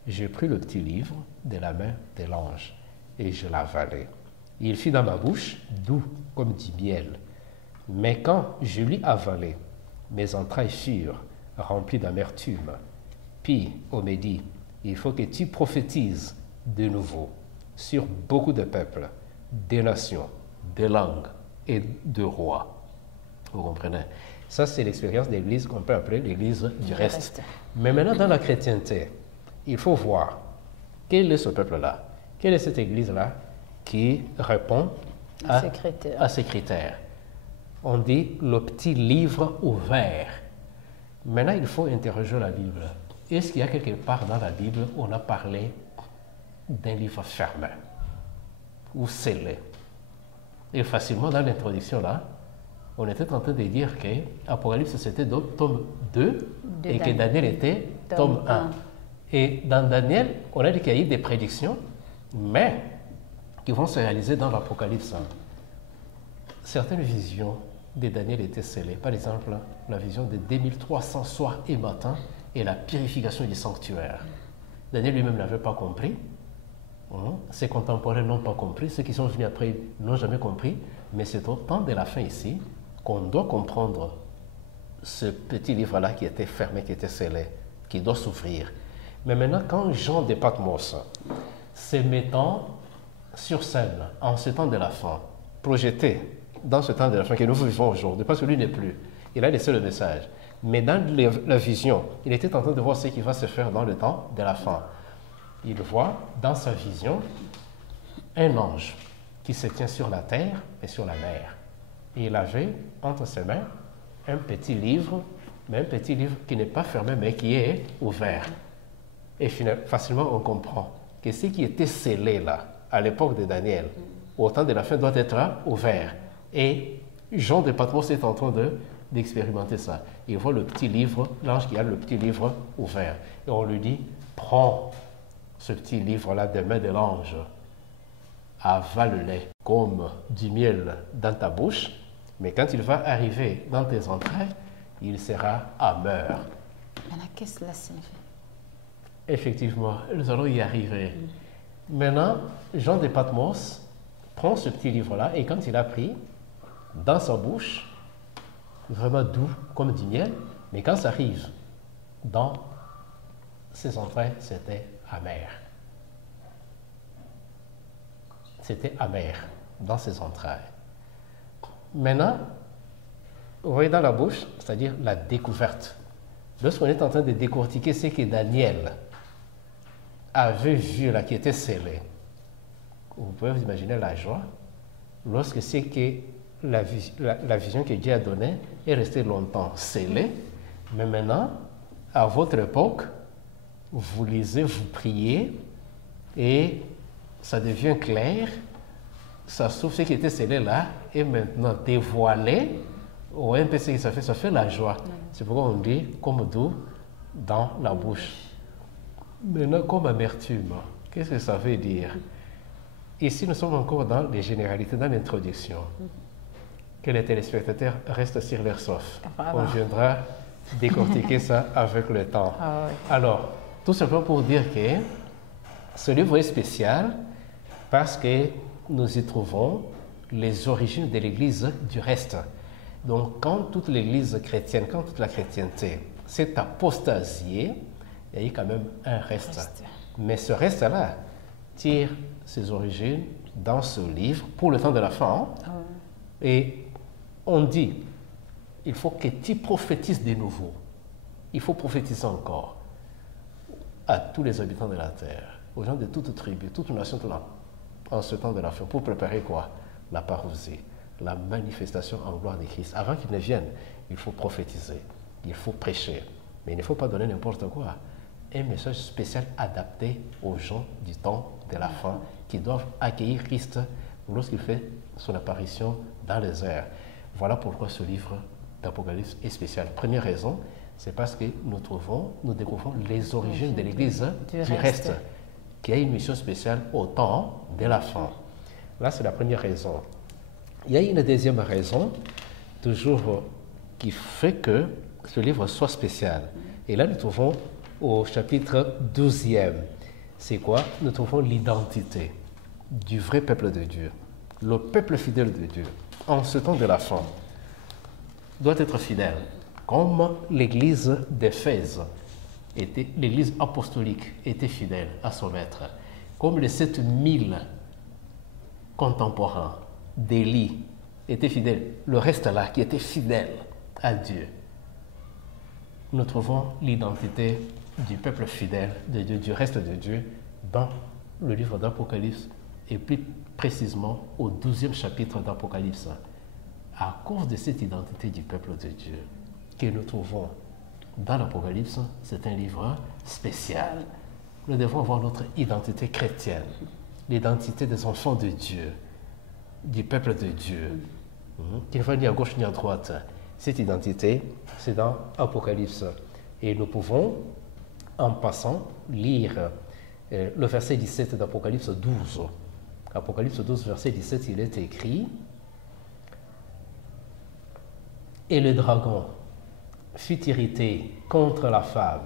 J'ai pris le petit livre de la main de l'ange et je l'avalai. Il fut dans ma bouche doux comme du miel. Mais quand je l'ai avalé, mes entrailles furent remplies d'amertume. Puis on me dit, il faut que tu prophétises de nouveau sur beaucoup de peuples, des nations, des langues et de rois. Vous comprenez? Ça, c'est l'expérience de l'Église qu'on peut appeler l'Église du reste. Mais maintenant, dans la chrétienté, il faut voir quel est ce peuple-là, quelle est cette Église-là qui répond à ces critères. On dit le petit livre ouvert. Maintenant, il faut interroger la Bible. Est-ce qu'il y a quelque part dans la Bible où on a parlé d'un livre fermé ou scellé? Et facilement, dans l'introduction là, on était en train de dire que Apocalypse c'était tome 2 et que Daniel était tome 1. Et dans Daniel, on a dit qu'il y a eu des prédictions, mais qui vont se réaliser dans l'Apocalypse. Certaines visions de Daniel étaient scellées. Par exemple, la vision de 2300 soirs et matins et la purification du sanctuaire. Daniel lui-même n'avait pas compris. Ses contemporains n'ont pas compris. Ceux qui sont venus après n'ont jamais compris. Mais c'est au temps de la fin ici qu'on doit comprendre ce petit livre-là qui était fermé, qui était scellé, qui doit s'ouvrir. Mais maintenant, quand Jean de Patmos se mettant sur scène en ce temps de la fin, projeté dans ce temps de la fin que nous vivons aujourd'hui, parce que lui n'est plus. Il a laissé le message. Mais dans la vision, il était en train de voir ce qui va se faire dans le temps de la fin. Il voit dans sa vision un ange qui se tient sur la terre et sur la mer. Et il avait entre ses mains un petit livre, mais un petit livre qui n'est pas fermé, mais qui est ouvert. Et facilement, on comprend que ce qui était scellé là, à l'époque de Daniel, au temps de la fin, doit être ouvert. Et Jean de Patmos est en train d'expérimenter ça. Il voit le petit livre, l'ange qui a le petit livre ouvert. Et on lui dit, prends ce petit livre-là des mains de l'ange, avale-le comme du miel dans ta bouche, mais quand il va arriver dans tes entrailles, il sera amer. Maintenant, qu'est-ce que cela signifie? Effectivement, nous allons y arriver. Maintenant, Jean de Patmos prend ce petit livre-là et quand il a pris dans sa bouche, vraiment doux comme du miel, mais quand ça arrive dans ses entrailles, c'était amer. C'était amer dans ses entrailles. Maintenant, vous voyez dans la bouche, c'est-à-dire la découverte. Lorsqu'on est en train de décortiquer ce que Daniel avait vu là, qui était scellé, vous pouvez vous imaginer la joie lorsque c'est que la vision que Dieu a donnée est restée longtemps scellée, mais maintenant, à votre époque, vous lisez, vous priez, et ça devient clair, ça s'ouvre ce qui était scellé là, et maintenant dévoilé, ou un peu ce que ça fait la joie. C'est pourquoi on dit comme doux dans la bouche. Maintenant, comme amertume, qu'est-ce que ça veut dire? Ici, nous sommes encore dans les généralités, dans l'introduction. Que les téléspectateurs restent sur leur soif. On viendra décortiquer ça avec le temps. Ah oui. Alors, tout simplement pour dire que ce livre est spécial parce que nous y trouvons les origines de l'Église du reste. Donc, quand toute l'Église chrétienne, quand toute la chrétienté s'est apostasiée, il y a eu quand même un reste. Mais ce reste-là tire ses origines dans ce livre pour le temps de la fin. Et on dit, il faut que tu prophétises de nouveau. Il faut prophétiser encore à tous les habitants de la terre, aux gens de toute tribu, toute nation, tout là, en ce temps de la fin, pour préparer quoi? La parousie, la manifestation en gloire de Christ. Avant qu'il ne vienne, il faut prophétiser, il faut prêcher. Mais il ne faut pas donner n'importe quoi. Un message spécial adapté aux gens du temps de la fin qui doivent accueillir Christ lorsqu'il fait son apparition dans les airs. Voilà pourquoi ce livre d'Apocalypse est spécial. Première raison, c'est parce que nous découvrons les origines de l'Église du reste, qui a une mission spéciale au temps de la fin. Là, c'est la première raison. Il y a une deuxième raison, toujours qui fait que ce livre soit spécial. Et là, nous trouvons au chapitre 12e. C'est quoi? Nous trouvons l'identité du vrai peuple de Dieu. Le peuple fidèle de Dieu, en ce temps de la fin, doit être fidèle. Comme l'église d'Éphèse, l'église apostolique était fidèle à son maître. Comme les 7000 contemporains d'Élie étaient fidèles, le reste là qui était fidèle à Dieu. Nous trouvons l'identité du peuple fidèle de Dieu, du reste de Dieu, dans le livre d'Apocalypse, et plus précisément au 12e chapitre d'Apocalypse. À cause de cette identité du peuple de Dieu que nous trouvons dans l'Apocalypse, c'est un livre spécial. Nous devons avoir notre identité chrétienne, l'identité des enfants de Dieu, du peuple de Dieu, qui ne va ni à gauche ni à droite. Cette identité, c'est dans Apocalypse. Et nous pouvons, en passant, lire le verset 17 d'Apocalypse 12. Apocalypse 12, verset 17, il est écrit: « Et le dragon fut irrité contre la femme,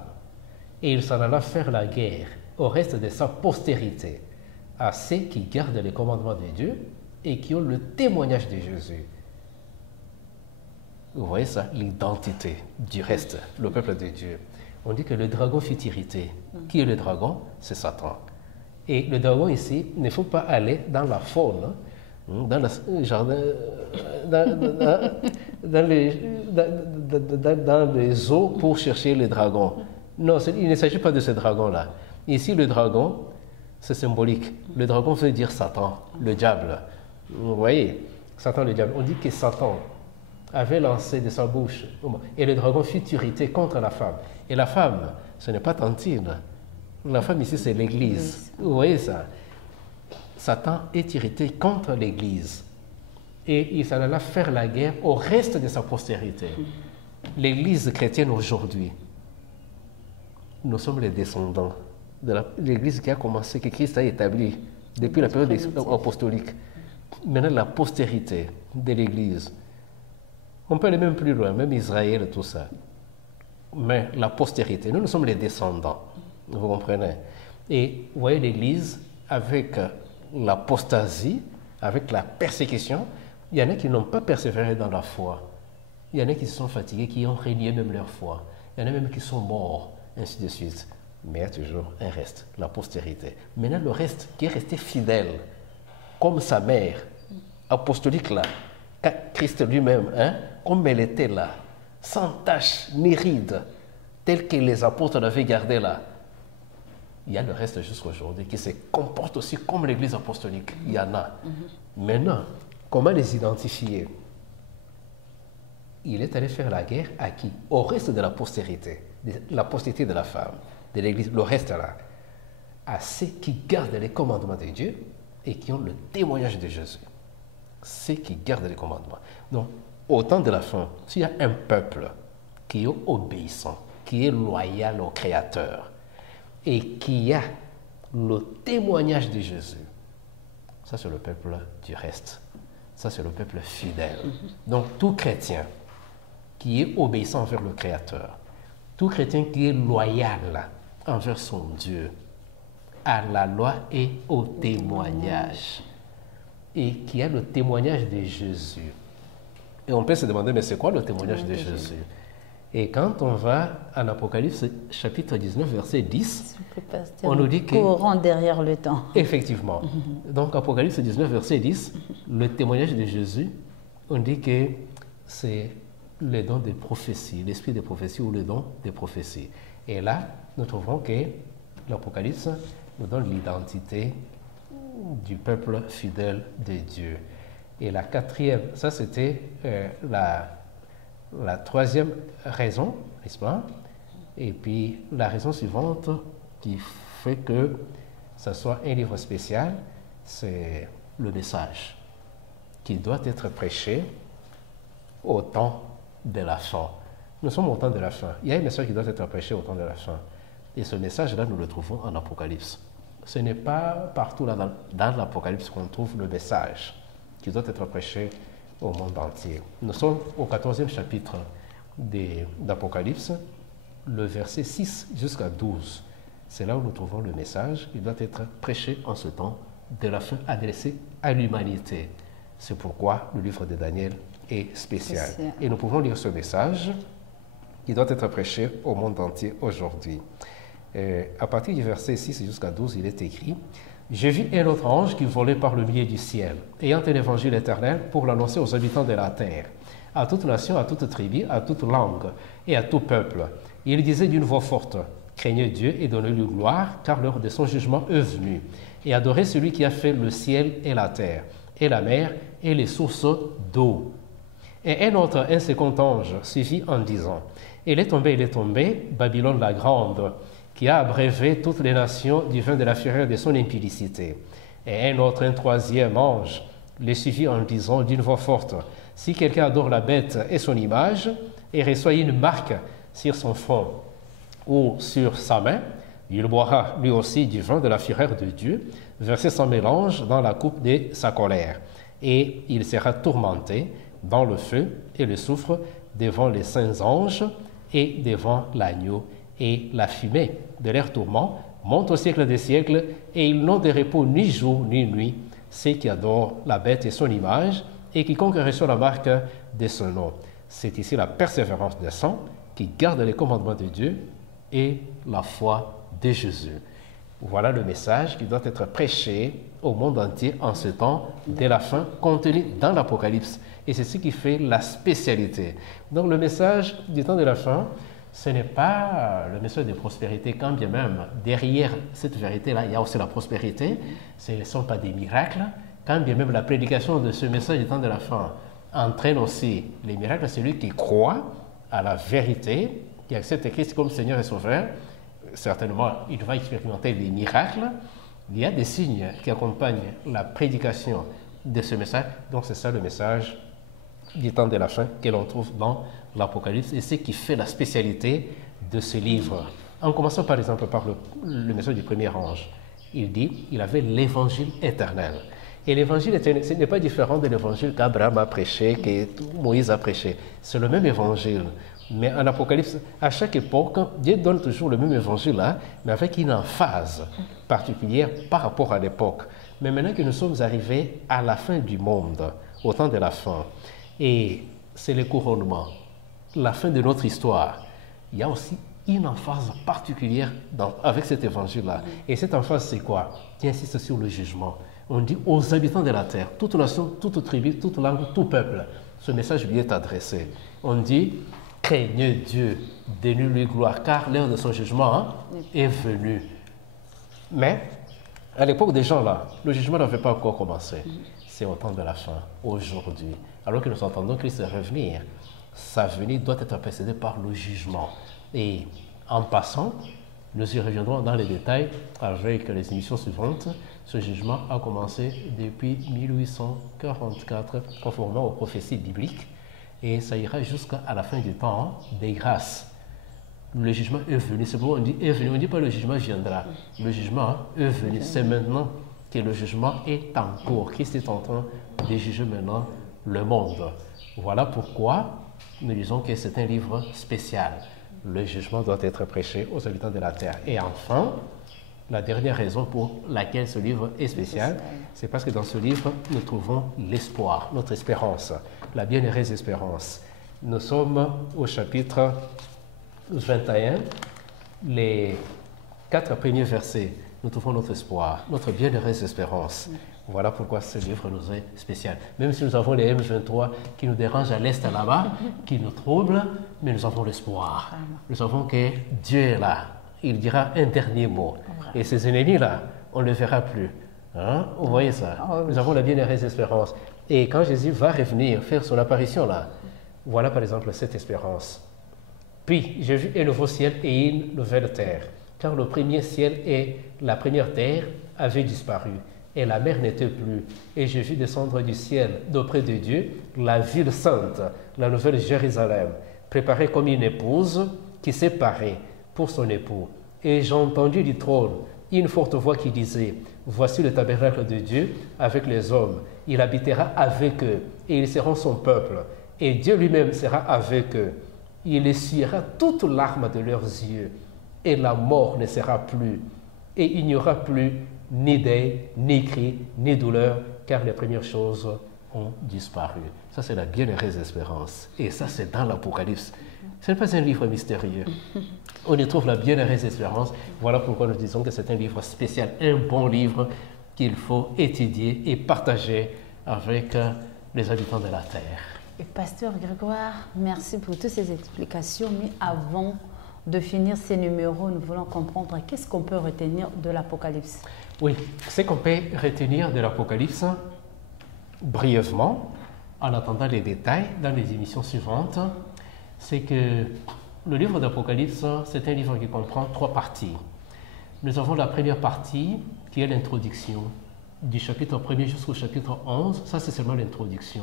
et il s'en alla faire la guerre au reste de sa postérité, à ceux qui gardent les commandements de Dieu et qui ont le témoignage de Jésus. » Vous voyez ça, l'identité du reste, le peuple de Dieu. On dit que le dragon fut irrité. Qui est le dragon? C'est Satan. Et le dragon ici, il ne faut pas aller dans la faune dans le jardin, dans les eaux pour chercher les dragons. Non, il ne s'agit pas de ce dragon-là. Ici, le dragon, c'est symbolique. Le dragon veut dire Satan, le diable. Vous voyez, Satan le diable. On dit que Satan avait lancé de sa bouche, et le dragon fut irrité contre la femme. Et la femme, ce n'est pas Tantine. La femme ici, c'est l'Église. Vous voyez ça? Satan est irrité contre l'Église. Et il s'en alla faire la guerre au reste de sa postérité. L'Église chrétienne aujourd'hui, nous sommes les descendants de l'Église qui a commencé, que Christ a établi depuis la période apostolique. Maintenant, la postérité de l'Église. On peut aller même plus loin, même Israël et tout ça. Mais la postérité, nous sommes les descendants. Vous comprenez? Et vous voyez l'Église avec l'apostasie, avec la persécution, il y en a qui n'ont pas persévéré dans la foi. Il y en a qui se sont fatigués, qui ont renié même leur foi. Il y en a même qui sont morts, ainsi de suite. Mais il y a toujours un reste, la postérité. Maintenant, le reste qui est resté fidèle, comme sa mère, apostolique là, Christ lui-même, hein, comme elle était là, sans tache ni ride, telle que les apôtres l'avaient gardée là. Il y a le reste jusqu'à aujourd'hui qui se comporte aussi comme l'Église apostolique. Il y en a. Maintenant, comment les identifier? Il est allé faire la guerre à qui? Au reste de la postérité de la femme, de l'Église, le reste là, à ceux qui gardent les commandements de Dieu et qui ont le témoignage de Jésus. Ceux qui gardent les commandements. Donc, au temps de la fin, s'il y a un peuple qui est obéissant, qui est loyal au Créateur, et qui a le témoignage de Jésus, ça c'est le peuple du reste. Ça c'est le peuple fidèle. Donc tout chrétien qui est obéissant envers le Créateur, tout chrétien qui est loyal envers son Dieu, à la loi et au témoignage, et qui a le témoignage de Jésus. Et on peut se demander, mais c'est quoi le témoignage de Jésus? Et quand on va en Apocalypse chapitre 19, verset 10, on nous dit que... Courant derrière le temps. Effectivement. Donc Apocalypse 19, verset 10, le témoignage de Jésus, on dit que c'est le don des prophéties, l'esprit des prophéties ou le don des prophéties. Et là, nous trouvons que l'Apocalypse nous donne l'identité du peuple fidèle de Dieu. Et la quatrième, ça c'était la troisième raison, n'est-ce pas? Et puis la raison suivante qui fait que ce soit un livre spécial, c'est le message qui doit être prêché au temps de la fin. Nous sommes au temps de la fin. Il y a un message qui doit être prêché au temps de la fin. Et ce message-là, nous le trouvons en Apocalypse. Ce n'est pas partout là dans l'Apocalypse qu'on trouve le message qui doit être prêché au monde entier. Nous sommes au 14e chapitre d'Apocalypse, le verset 6 jusqu'à 12. C'est là où nous trouvons le message qui doit être prêché en ce temps de la fin, adressé à l'humanité. C'est pourquoi le livre de Daniel est spécial. Et nous pouvons lire ce message qui doit être prêché au monde entier aujourd'hui. À partir du verset 6 jusqu'à 12, il est écrit: J'ai vu un autre ange qui volait par le milieu du ciel, ayant un évangile éternel pour l'annoncer aux habitants de la terre, à toute nation, à toute tribu, à toute langue et à tout peuple. Il disait d'une voix forte: Craignez Dieu et donnez-lui gloire, car l'heure de son jugement est venue, et adorez celui qui a fait le ciel et la terre, et la mer et les sources d'eau. Et un second ange suivit en disant: il est tombé, Babylone la grande, qui a abrévé toutes les nations du vin de la fureur de son impudicité. Et un troisième ange les suivit en disant d'une voix forte: si quelqu'un adore la bête et son image, et reçoit une marque sur son front ou sur sa main, il boira lui aussi du vin de la fureur de Dieu, versé sans mélange dans la coupe de sa colère. Et il sera tourmenté dans le feu et le soufre devant les saints anges et devant l'agneau. Et la fumée de leur tourment monte au siècle des siècles, et ils n'ont de repos ni jour ni nuit, ceux qui adorent la bête et son image, et quiconque reçoit la marque de son nom. C'est ici la persévérance des saints qui gardent les commandements de Dieu et la foi de Jésus. Voilà le message qui doit être prêché au monde entier en ce temps de la fin, contenu dans l'Apocalypse. Et c'est ce qui fait la spécialité. Donc le message du temps de la fin, ce n'est pas le message de prospérité, quand bien même derrière cette vérité-là, il y a aussi la prospérité. Ce ne sont pas des miracles. Quand bien même la prédication de ce message du temps de la fin entraîne aussi les miracles, celui qui croit à la vérité, qui accepte Christ comme Seigneur et Sauveur, certainement il va expérimenter des miracles. Il y a des signes qui accompagnent la prédication de ce message. Donc c'est ça le message du temps de la fin que l'on trouve dans l'Apocalypse et ce qui fait la spécialité de ce livre. En commençant par exemple par le message du premier ange, il dit il avait l'évangile éternel. Et l'évangile éternel, ce n'est pas différent de l'évangile qu'Abraham a prêché, que Moïse a prêché. C'est le même évangile. Mais en Apocalypse, à chaque époque, Dieu donne toujours le même évangile là, mais avec une emphase particulière par rapport à l'époque. Mais maintenant que nous sommes arrivés à la fin du monde, au temps de la fin, et c'est le couronnement, la fin de notre histoire, il y a aussi une emphase particulière avec cet évangile-là. Et cette emphase, c'est quoi? Qui insiste sur le jugement. On dit aux habitants de la terre, toute nation, toute tribu, toute langue, tout peuple, ce message lui est adressé. On dit, craignez Dieu, donnez-lui gloire, car l'heure de son jugement est venue. Mais, à l'époque des gens là, le jugement n'avait pas encore commencé. C'est au temps de la fin, aujourd'hui. Alors que nous entendons Christ revenir, sa venue doit être précédée par le jugement. Et en passant, nous y reviendrons dans les détails avec les émissions suivantes. Ce jugement a commencé depuis 1844, conformément aux prophéties bibliques, et ça ira jusqu'à la fin du temps des grâces. Le jugement est venu, c'est pourquoi on dit est venu, on ne dit pas le jugement viendra. Le jugement est venu, c'est maintenant que le jugement est en cours. Christ est en train de juger maintenant le monde. Voilà pourquoi nous disons que c'est un livre spécial. Le jugement doit être prêché aux habitants de la terre. Et enfin, la dernière raison pour laquelle ce livre est spécial, c'est parce que dans ce livre, nous trouvons l'espoir, notre espérance, la bienheureuse espérance. Nous sommes au chapitre 21, les 4 premiers versets. Nous trouvons notre espoir, notre bienheureuse espérance. Voilà pourquoi ce livre nous est spécial. Même si nous avons les M23 qui nous dérangent à l'est là-bas, qui nous troublent, mais nous avons l'espoir. Nous savons que Dieu est là. Il dira un dernier mot. Et ces ennemis-là, on ne les verra plus. Hein? Vous voyez ça? Nous avons la bienheureuse espérance. Et quand Jésus va revenir faire son apparition là, voilà par exemple cette espérance. Puis j'ai vu un nouveau ciel et une nouvelle terre, car le premier ciel et la première terre avaient disparu, et la mer n'était plus. Et j'ai vu descendre du ciel, d'auprès de Dieu, la ville sainte, la nouvelle Jérusalem, préparée comme une épouse qui s'est parée pour son époux. Et j'ai entendu du trône une forte voix qui disait, « Voici le tabernacle de Dieu avec les hommes. Il habitera avec eux, et ils seront son peuple. Et Dieu lui-même sera avec eux. Il essuiera toute larme de leurs yeux, et la mort ne sera plus. Et il n'y aura plus ni deuil, ni cri, ni douleur, car les premières choses ont disparu. » Ça, c'est la bienheureuse espérance. Et ça, c'est dans l'Apocalypse. Ce n'est pas un livre mystérieux. On y trouve la bienheureuse espérance. Voilà pourquoi nous disons que c'est un livre spécial, un bon livre qu'il faut étudier et partager avec les habitants de la terre. Et Pasteur Grégoire, merci pour toutes ces explications. Mais avant de finir ces numéros, nous voulons comprendre qu'est-ce qu'on peut retenir de l'Apocalypse. Oui, ce qu'on peut retenir de l'Apocalypse, brièvement, en attendant les détails dans les émissions suivantes, c'est que le livre d'Apocalypse, c'est un livre qui comprend 3 parties. Nous avons la première partie qui est l'introduction, du chapitre 1er jusqu'au chapitre 11. Ça, c'est seulement l'introduction.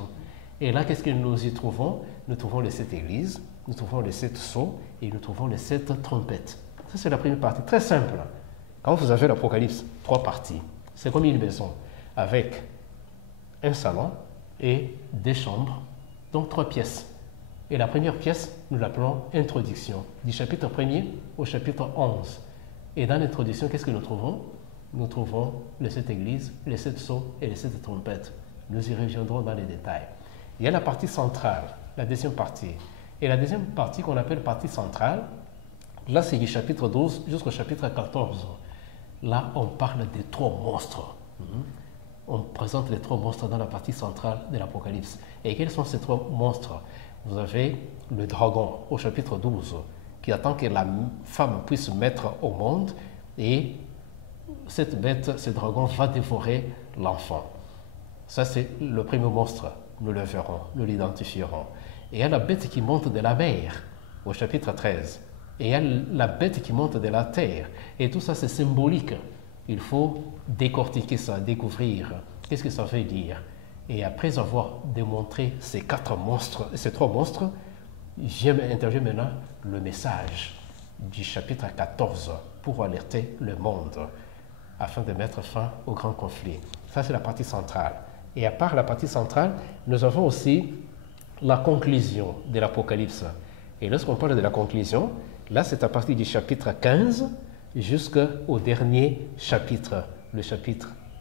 Et là, qu'est-ce que nous y trouvons? Nous trouvons les 7 églises, nous trouvons les 7 sceaux et nous trouvons les 7 trompettes. Ça, c'est la première partie, très simple. Quand vous avez l'Apocalypse, 3 parties, c'est comme une maison avec un salon et des chambres, donc 3 pièces. Et la première pièce, nous l'appelons introduction, du chapitre 1er au chapitre 11. Et dans l'introduction, qu'est-ce que nous trouvons? Nous trouvons les 7 églises, les 7 sceaux et les 7 trompettes. Nous y reviendrons dans les détails. Il y a la partie centrale, la deuxième partie. Et la deuxième partie qu'on appelle partie centrale, là c'est du chapitre 12 jusqu'au chapitre 14. là, on parle des 3 monstres. On présente les 3 monstres dans la partie centrale de l'Apocalypse. Et quels sont ces 3 monstres? Vous avez le dragon au chapitre 12, qui attend que la femme puisse mettre au monde, et cette bête, ce dragon, va dévorer l'enfant. Ça, c'est le premier monstre. Nous le verrons, nous l'identifierons. Et il y a la bête qui monte de la mer, au chapitre 13. Et il y a la bête qui monte de la terre. Et tout ça, c'est symbolique. Il faut décortiquer ça, découvrir. Qu'est-ce que ça veut dire? Et après avoir démontré ces 3 monstres, intervient maintenant le message du chapitre 14 pour alerter le monde afin de mettre fin au grand conflit. Ça, c'est la partie centrale. Et à part la partie centrale, nous avons aussi la conclusion de l'Apocalypse. Et lorsqu'on parle de la conclusion, là, c'est à partir du chapitre 15 jusqu'au dernier chapitre,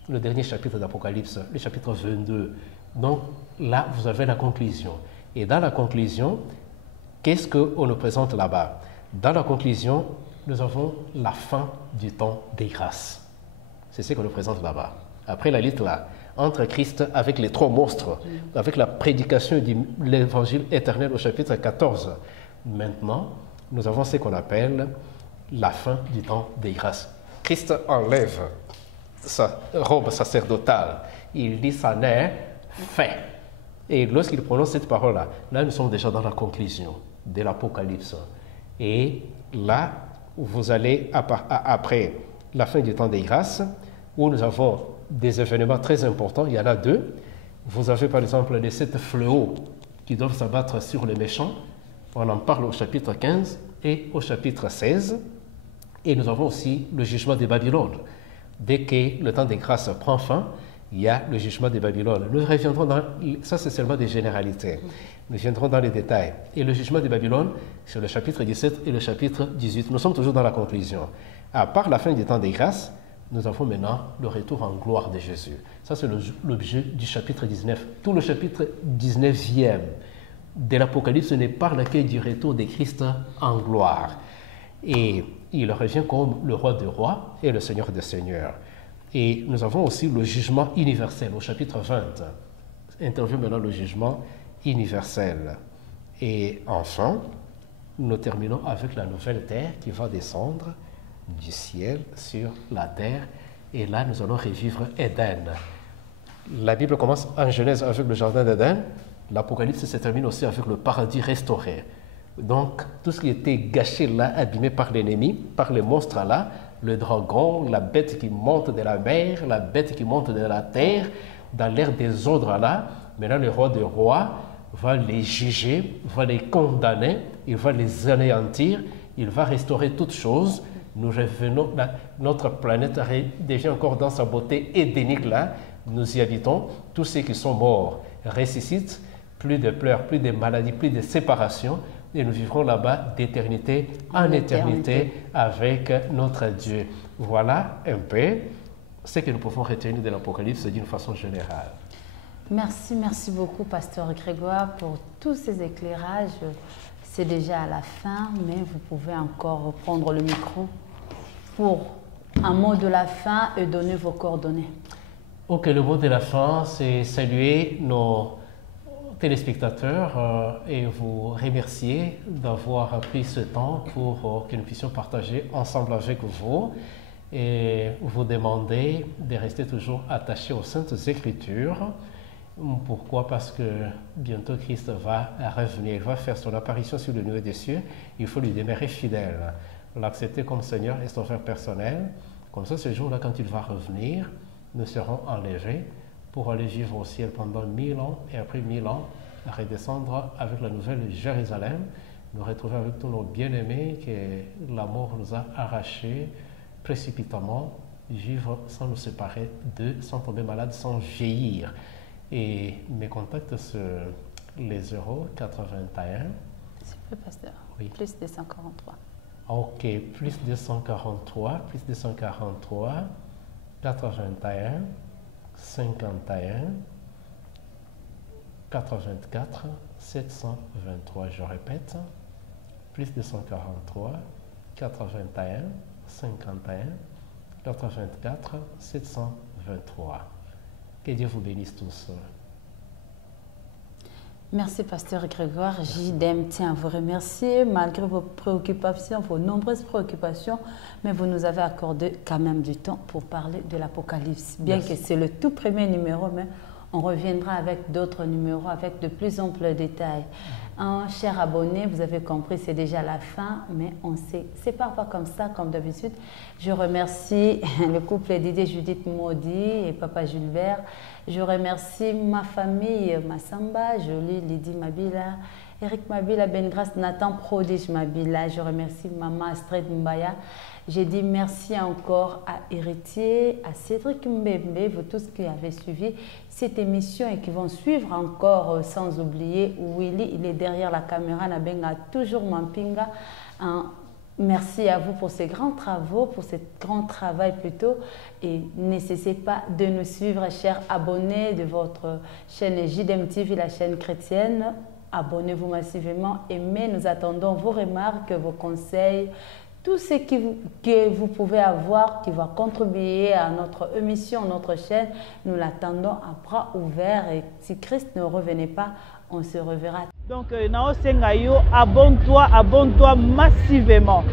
le dernier chapitre d'Apocalypse, le chapitre 22. Donc là, vous avez la conclusion. Et dans la conclusion, qu'est-ce qu'on nous présente là-bas? Dans la conclusion, nous avons la fin du temps des grâces. C'est ce qu'on nous présente là-bas. Après la liste là, entre Christ avec les 3 monstres, avec la prédication de l'évangile éternel au chapitre 14. Maintenant, nous avons ce qu'on appelle la fin du temps des grâces. Christ enlève sa robe sacerdotale. Il dit ça n'est fait. Et lorsqu'il prononce cette parole-là, là nous sommes déjà dans la conclusion de l'Apocalypse. Et là, vous allez après la fin du temps des grâces, où nous avons des événements très importants. Il y en a 2. Vous avez par exemple les 7 fléaux qui doivent s'abattre sur les méchants. On en parle au chapitre 15 et au chapitre 16. Et nous avons aussi le jugement de Babylone. Dès que le temps des grâces prend fin, il y a le jugement de Babylone. Nous reviendrons dans... Ça, c'est seulement des généralités. Nous viendrons dans les détails. Et le jugement de Babylone, c'est le chapitre 17 et le chapitre 18. Nous sommes toujours dans la conclusion. À part la fin du temps des grâces, nous avons maintenant le retour en gloire de Jésus. Ça, c'est l'objet du chapitre 19. Tout le chapitre 19e de l'Apocalypse ne parle que du retour de Christ en gloire. Et il revient comme le roi des rois et le seigneur des seigneurs. Et nous avons aussi le jugement universel au chapitre 20. Intervient maintenant le jugement universel. Et enfin, nous terminons avec la nouvelle terre qui va descendre du ciel sur la terre. Et là, nous allons revivre Éden. La Bible commence en Genèse avec le jardin d'Éden. L'Apocalypse se termine aussi avec le paradis restauré. Donc, tout ce qui était gâché là, abîmé par l'ennemi, par les monstres là, le dragon, la bête qui monte de la mer, la bête qui monte de la terre, dans l'ère des ordres là, maintenant le roi des rois va les juger, va les condamner, il va les anéantir, il va restaurer toutes choses. Nous revenons, notre planète devient encore dans sa beauté édénique là, nous y habitons. Tous ceux qui sont morts ressuscitent, plus de pleurs, plus de maladies, plus de séparation, et nous vivrons là-bas d'éternité en éternité avec notre Dieu. Voilà un peu ce que nous pouvons retenir de l'Apocalypse d'une façon générale. Merci beaucoup, Pasteur Grégoire, pour tous ces éclairages. C'est déjà à la fin, mais vous pouvez encore reprendre le micro pour un mot de la fin et donner vos coordonnées. Ok, le mot de la fin, c'est saluer nos téléspectateurs et vous remercier d'avoir pris ce temps pour que nous puissions partager ensemble avec vous et vous demander de rester toujours attachés aux Saintes Écritures. Pourquoi? Parce que bientôt Christ va revenir, il va faire son apparition sur le nuée des cieux. Il faut lui demeurer fidèle, l'accepter comme Seigneur et Sauveur personnel. Comme ça, ce jour-là, quand il va revenir, nous serons enlevés pour aller vivre au ciel pendant 1000 ans et après 1000 ans, redescendre avec la nouvelle Jérusalem, nous retrouver avec tous nos bien-aimés que la mort nous a arrachés précipitamment, vivre sans nous séparer d'eux, sans tomber malade, sans vieillir. Et mes contacts sur les 081. S'il vous plaît, pasteur. Oui. Plus 243. Ok, plus 243, 81, 51, 84, 723, je répète, plus 243, 81, 51, 424 723. Que Dieu vous bénisse tous. Merci, Pasteur Grégoire. JDM tient à vous remercier, malgré vos préoccupations, vos nombreuses préoccupations, mais vous nous avez accordé quand même du temps pour parler de l'Apocalypse. Bien que c'est le tout premier numéro, mais on reviendra avec d'autres numéros, avec de plus amples détails. Chers abonnés, vous avez compris, c'est déjà la fin, mais on ne sépare pas comme ça, comme d'habitude. Je remercie le couple Didier Judith Maudit et Papa Gilbert. Je remercie ma famille, Massamba, Jolie, Lydie Mabila, Eric Mabila, Bengrace, Nathan Prodige Mabila. Je remercie Maman Astrid Mbaya. J'ai dit merci encore à Héritier, à Cédric Mbembe, vous tous qui avez suivi cette émission et qui vont suivre encore, sans oublier Willy, il est derrière la caméra, Nabenga, toujours Mampinga. Merci à vous pour ces grands travaux, pour ce grand travail plutôt. Et n'essayez pas de nous suivre, chers abonnés de votre chaîne JDM TV, la chaîne chrétienne. Abonnez-vous massivement, aimez, nous attendons vos remarques, vos conseils, tout ce que vous pouvez avoir qui va contribuer à notre émission, notre chaîne. Nous l'attendons à bras ouverts et si Christ ne revenait pas, on se reverra. Donc, abonne-toi massivement.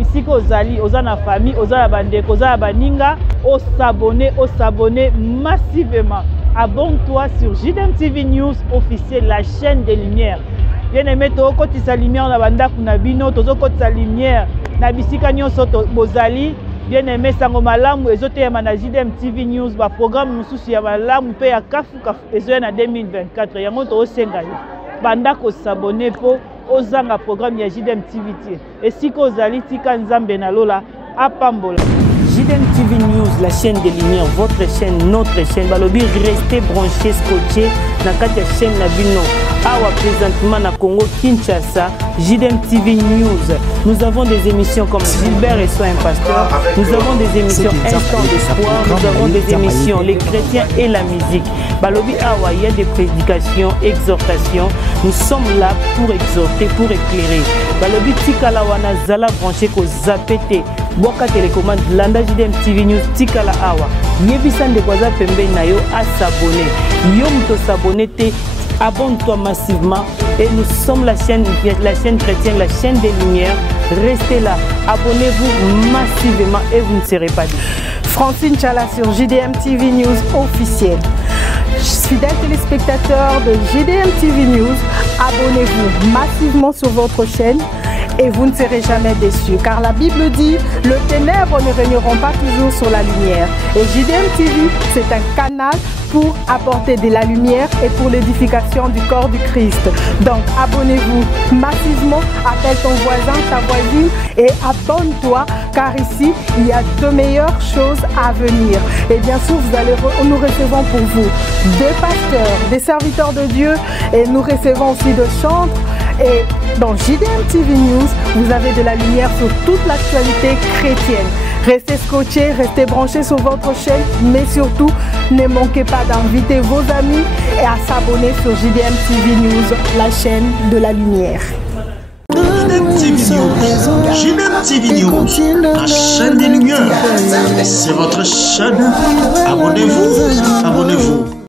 Ici, Ozali, Ozana famille, Ozana Bande, Ozana Baninga, s'abonner massivement. Abonne-toi sur JDM TV News officiel, la chaîne des Lumières. Bien aimé, to koti sa lumière na banda kuna bino, tozo koti sa lumière na bisika nyonso bozali. Bien aimé, sango malamu ezote ya na JDM TV News, ba programme mususu ya malamu pe ya kafu ezoya na 2024. Yango to osenga banda ko s'abonner po ozanga programme ya JDM TV. Et si ko ozali tika nzambe na lola apambola. JDM TV News, la chaîne des lumières, votre chaîne, notre chaîne. Balobi, restez branchés, scotchés, na katia chaîne na bino. Awa présentement na Congo Kinshasa, JDM TV News. Nous avons des émissions comme Gilbert et Soin Pasteur. Nous avons des émissions Instant d'espoir. Nous avons des émissions Les chrétiens et la musique. Balobi Awa, il y a des prédications, exhortations. Nous sommes là pour exhorter, pour éclairer. Balobi Tikala wana zala branché ko zapete. Boka télécommande Landa JDM TV News Tikala Awa. Yebisan de Kwaza Pembe Nayo à s'abonner. Yom to s'abonner te. Abonne-toi massivement et nous sommes la chaîne chrétienne, la chaîne des lumières. Restez là, abonnez-vous massivement et vous ne serez pas déçus. Francine Chala sur JDM TV News officiel. Fidèles téléspectateurs de JDM TV News, abonnez-vous massivement sur votre chaîne et vous ne serez jamais déçus. Car la Bible dit, le ténèbre ne régneront pas toujours sur la lumière. Et JDM TV, c'est un canal pour apporter de la lumière et pour l'édification du corps du Christ. Donc abonnez-vous massivement, appelle ton voisin, ta voisine et abonne-toi car ici il y a de meilleures choses à venir. Et bien sûr nous recevons pour vous des pasteurs, des serviteurs de Dieu et nous recevons aussi de chantres. Et dans JDM TV News, vous avez de la lumière sur toute l'actualité chrétienne. Restez scotchés, restez branchés sur votre chaîne, mais surtout, ne manquez pas d'inviter vos amis et à s'abonner sur JDM TV News, la chaîne de la lumière. JDM TV News, la chaîne des lumières. C'est votre chaîne. Abonnez-vous, abonnez-vous.